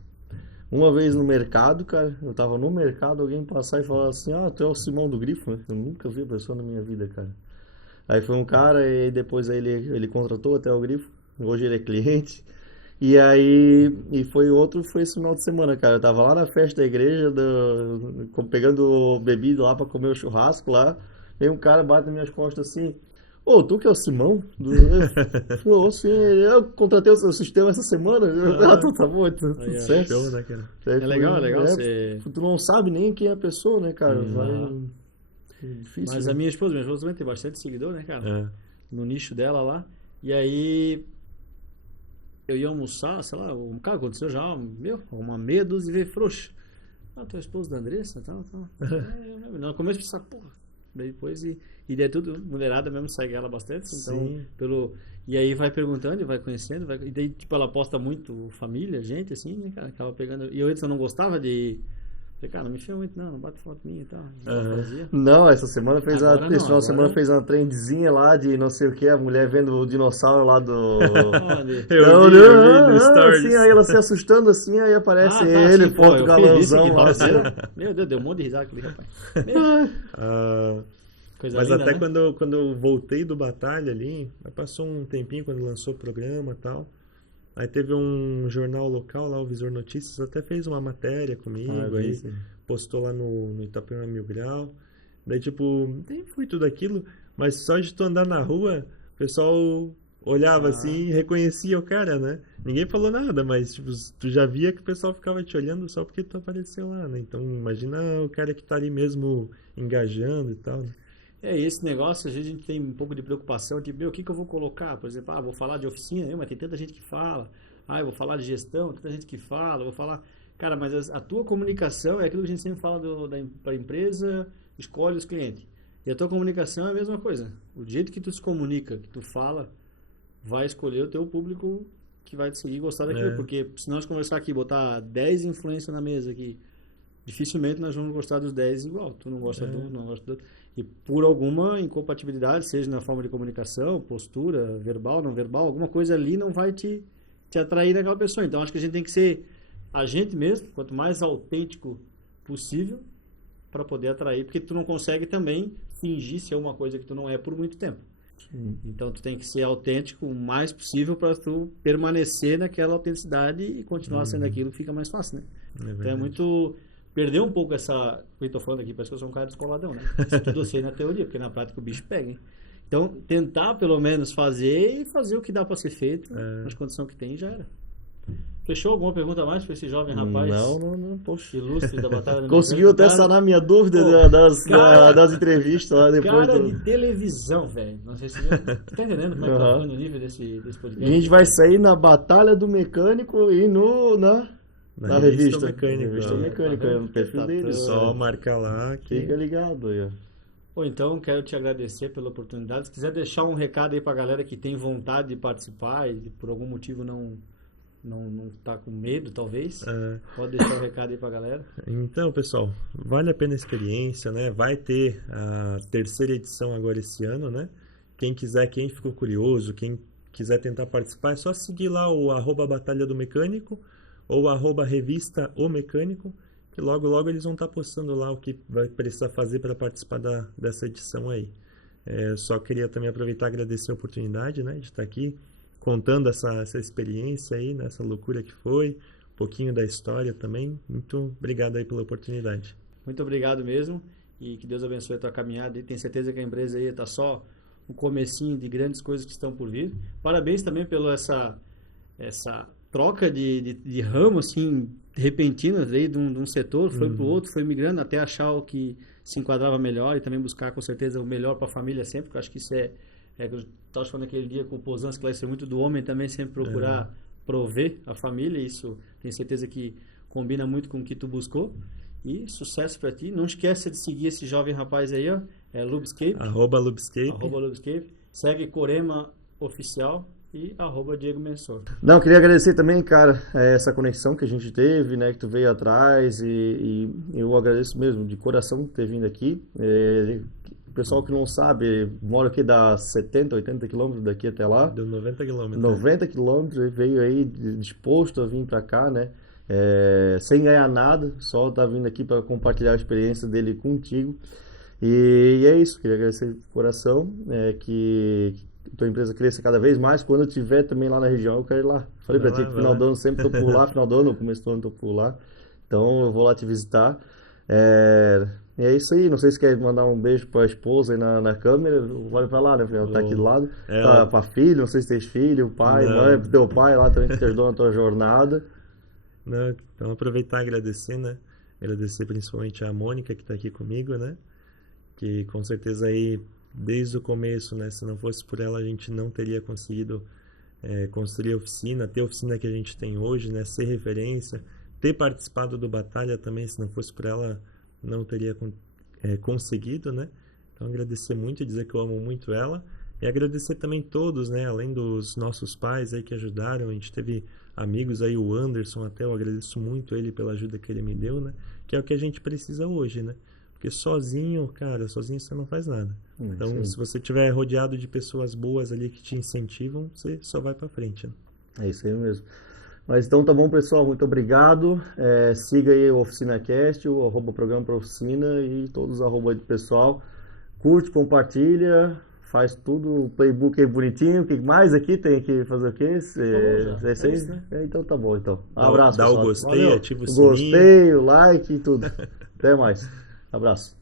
Uma vez no mercado, cara, eu tava no mercado, alguém passar e falar assim, tu é o Simão do Grifo, né? Eu nunca vi a pessoa na minha vida, cara. Aí foi um cara e depois aí ele contratou até o Grifo, hoje ele é cliente. Foi esse final de semana, cara. Eu tava lá na festa da igreja, pegando bebida lá pra comer o churrasco lá. Veio um cara, bate nas minhas costas assim. Ô, tu que é o Simão? Falou, sim, eu contratei o seu sistema essa semana. Tá bom, tudo Aí, ó. certo. Show, né, cara? É legal você. Tu não sabe nem quem é a pessoa, né, cara? Aham. É difícil. Mas né? a minha esposa também tem bastante seguidor, né, cara? É. No nicho dela lá. E aí eu ia almoçar, sei lá, cara, aconteceu já, uma meia dúzia de vezes frouxa. Tua esposa da Andressa, tal. No começo eu pensava, porra. Daí depois, e daí tudo, mulherada mesmo segue ela bastante, então, Sim. e aí vai perguntando e vai conhecendo, e daí, tipo, ela posta muito família, gente, assim, né, cara, acaba pegando, e eu antes eu não gostava de, falei, cara, não me chama muito não bate foto minha e tal, fazia. Não, essa semana esse final de Agora- semana fez uma trendzinha lá de não sei o que, a mulher vendo o dinossauro lá do. Olha. Eu vi no Stories. Assim, aí ela se assustando assim, aí aparece tá, ele, sim, pô, foto eu galãozão fiz isso lá. aqui, Assim. nossa, meu Deus, deu um monte de risada aquele rapaz. Meu, Ah, coisa mas linda, até né? quando eu voltei do Batalha ali, passou um tempinho quando lançou o programa e tal. Aí teve um jornal local lá, o Visor Notícias, até fez uma matéria comigo, aí Sim. postou lá no Itapema Mil Grau. Daí, tipo, nem foi tudo aquilo, mas só de tu andar na rua, o pessoal olhava assim e reconhecia o cara, né? Ninguém falou nada, mas tipo, tu já via que o pessoal ficava te olhando só porque tu apareceu lá, né? Então imagina o cara que tá ali mesmo engajando e tal, né? Esse negócio, às vezes a gente tem um pouco de preocupação, tipo, o que que eu vou colocar? Por exemplo, vou falar de oficina, mas tem tanta gente que fala. Eu vou falar de gestão, tanta gente que fala, vou falar... Cara, mas a tua comunicação é aquilo que a gente sempre fala para a empresa, escolhe os clientes. E a tua comunicação é a mesma coisa. O jeito que tu se comunica, que tu fala, vai escolher o teu público que vai te seguir e gostar daquilo. É. Porque se nós conversar aqui, botar 10 influências na mesa aqui, dificilmente nós vamos gostar dos 10 igual. Tu não gosta do, não gosta do outro. E por alguma incompatibilidade, seja na forma de comunicação, postura, verbal, não verbal, alguma coisa ali não vai te atrair naquela pessoa. Então acho que a gente tem que ser a gente mesmo, quanto mais autêntico possível, para poder atrair, porque tu não consegue também fingir ser uma coisa que tu não é por muito tempo. Então tu tem que ser autêntico o mais possível para tu permanecer naquela autenticidade e continuar sendo aquilo, fica mais fácil, né? Então é muito perder um pouco essa, eu tô falando aqui, parece que eu sou um cara descoladão, né? Isso tudo eu sei na teoria, porque na prática o bicho pega, hein? Então tentar pelo menos fazer o que dá para ser feito, nas condições que tem, já era. Fechou? Alguma pergunta a mais para esse jovem rapaz? Não, poxa. Ilustre da Batalha do Conseguiu até Mecânico, sanar minha dúvida das entrevistas lá depois cara do. de televisão, velho. Não sei se você tá entendendo como é que tá ficando o nível desse E podcast. a gente vai sair na Batalha do Mecânico e na revista. Mecânico. Revista ó. Mecânico, Tá é vendo? no perfil Tá deles. tudo. Só marcar lá que Fica ligado aí, ó. Ou então, quero te agradecer pela oportunidade. Se quiser deixar um recado aí pra galera que tem vontade de participar e por algum motivo não tá com medo, talvez, pode deixar o recado aí pra galera. Então, pessoal, vale a pena a experiência, né? Vai ter a terceira edição agora esse ano, né? Quem ficou curioso, quem quiser tentar participar, é só seguir lá o @Batalha do Mecânico ou @Revista O Mecânico, que logo eles vão estar postando lá o que vai precisar fazer para participar dessa edição aí. Só queria também aproveitar e agradecer a oportunidade, né, de estar aqui contando essa experiência aí, né, essa loucura que foi, um pouquinho da história também. Muito obrigado aí pela oportunidade. Muito obrigado mesmo e que Deus abençoe a tua caminhada e tenho certeza que a empresa aí está só um comecinho de grandes coisas que estão por vir. Parabéns também pela essa troca de ramo assim repentina, veio de um setor, foi para o outro, foi migrando até achar o que se enquadrava melhor e também buscar com certeza o melhor para a família sempre, porque eu acho que isso eu estava falando aquele dia com o Pozan, que esclareceu muito do homem também sempre procurar prover a família, isso tenho certeza que combina muito com o que tu buscou. E sucesso pra ti. Não esqueça de seguir esse jovem rapaz aí, ó. É Lubscape. @Lubscape. @Lubscape. Segue Corema Oficial. e @Diego Mensor. Não, queria agradecer também, cara, essa conexão que a gente teve, né, que tu veio atrás e eu agradeço mesmo, de coração, ter vindo aqui. O pessoal que não sabe, mora aqui, dá 70, 80 quilômetros daqui até lá. Deu 90 quilômetros. 90 quilômetros, ele veio aí disposto a vir pra cá, né, sem ganhar nada, só tá vindo aqui para compartilhar a experiência dele contigo. E é isso, queria agradecer de coração, que tua empresa cresça cada vez mais. Quando eu estiver também lá na região, eu quero ir lá. Falei pra ti que final do ano sempre tô por lá, final do ano, começo do ano tô por lá. Então eu vou lá te visitar. E é isso aí, não sei se quer mandar um beijo pra esposa aí na câmera, olha pra lá, né? Porque ela tá aqui do lado. Pra filho, não sei se tens filho, pai, mãe, pro teu pai lá também que te ajudou na tua jornada. Não, então aproveitar e agradecer, né? Agradecer principalmente a Mônica que tá aqui comigo, né? Que com certeza aí, desde o começo, né? Se não fosse por ela, a gente não teria conseguido construir a oficina, ter a oficina que a gente tem hoje, né? Ser referência, ter participado do Batalha também, se não fosse por ela, não teria conseguido, né? Então agradecer muito, dizer que eu amo muito ela e agradecer também todos, né? Além dos nossos pais aí que ajudaram, a gente teve amigos aí, o Anderson até, eu agradeço muito ele pela ajuda que ele me deu, né? Que é o que a gente precisa hoje, né? Porque sozinho, cara, sozinho você não faz nada. Então, sim. se você estiver rodeado de pessoas boas ali que te incentivam, você só vai pra frente, né? É isso aí mesmo. Mas então tá bom, pessoal, muito obrigado. Siga aí o OficinaCast, o @programa pra oficina e todos os arroba aí do pessoal. Curte, compartilha, faz tudo, o playbook aí bonitinho. O que mais aqui tem que fazer o quê? É isso aí? né? Então tá bom, então. Um abraço, Dá o pessoal. gostei, Valeu. ativa o O sininho. gostei, o like e tudo. Até mais. Abraço.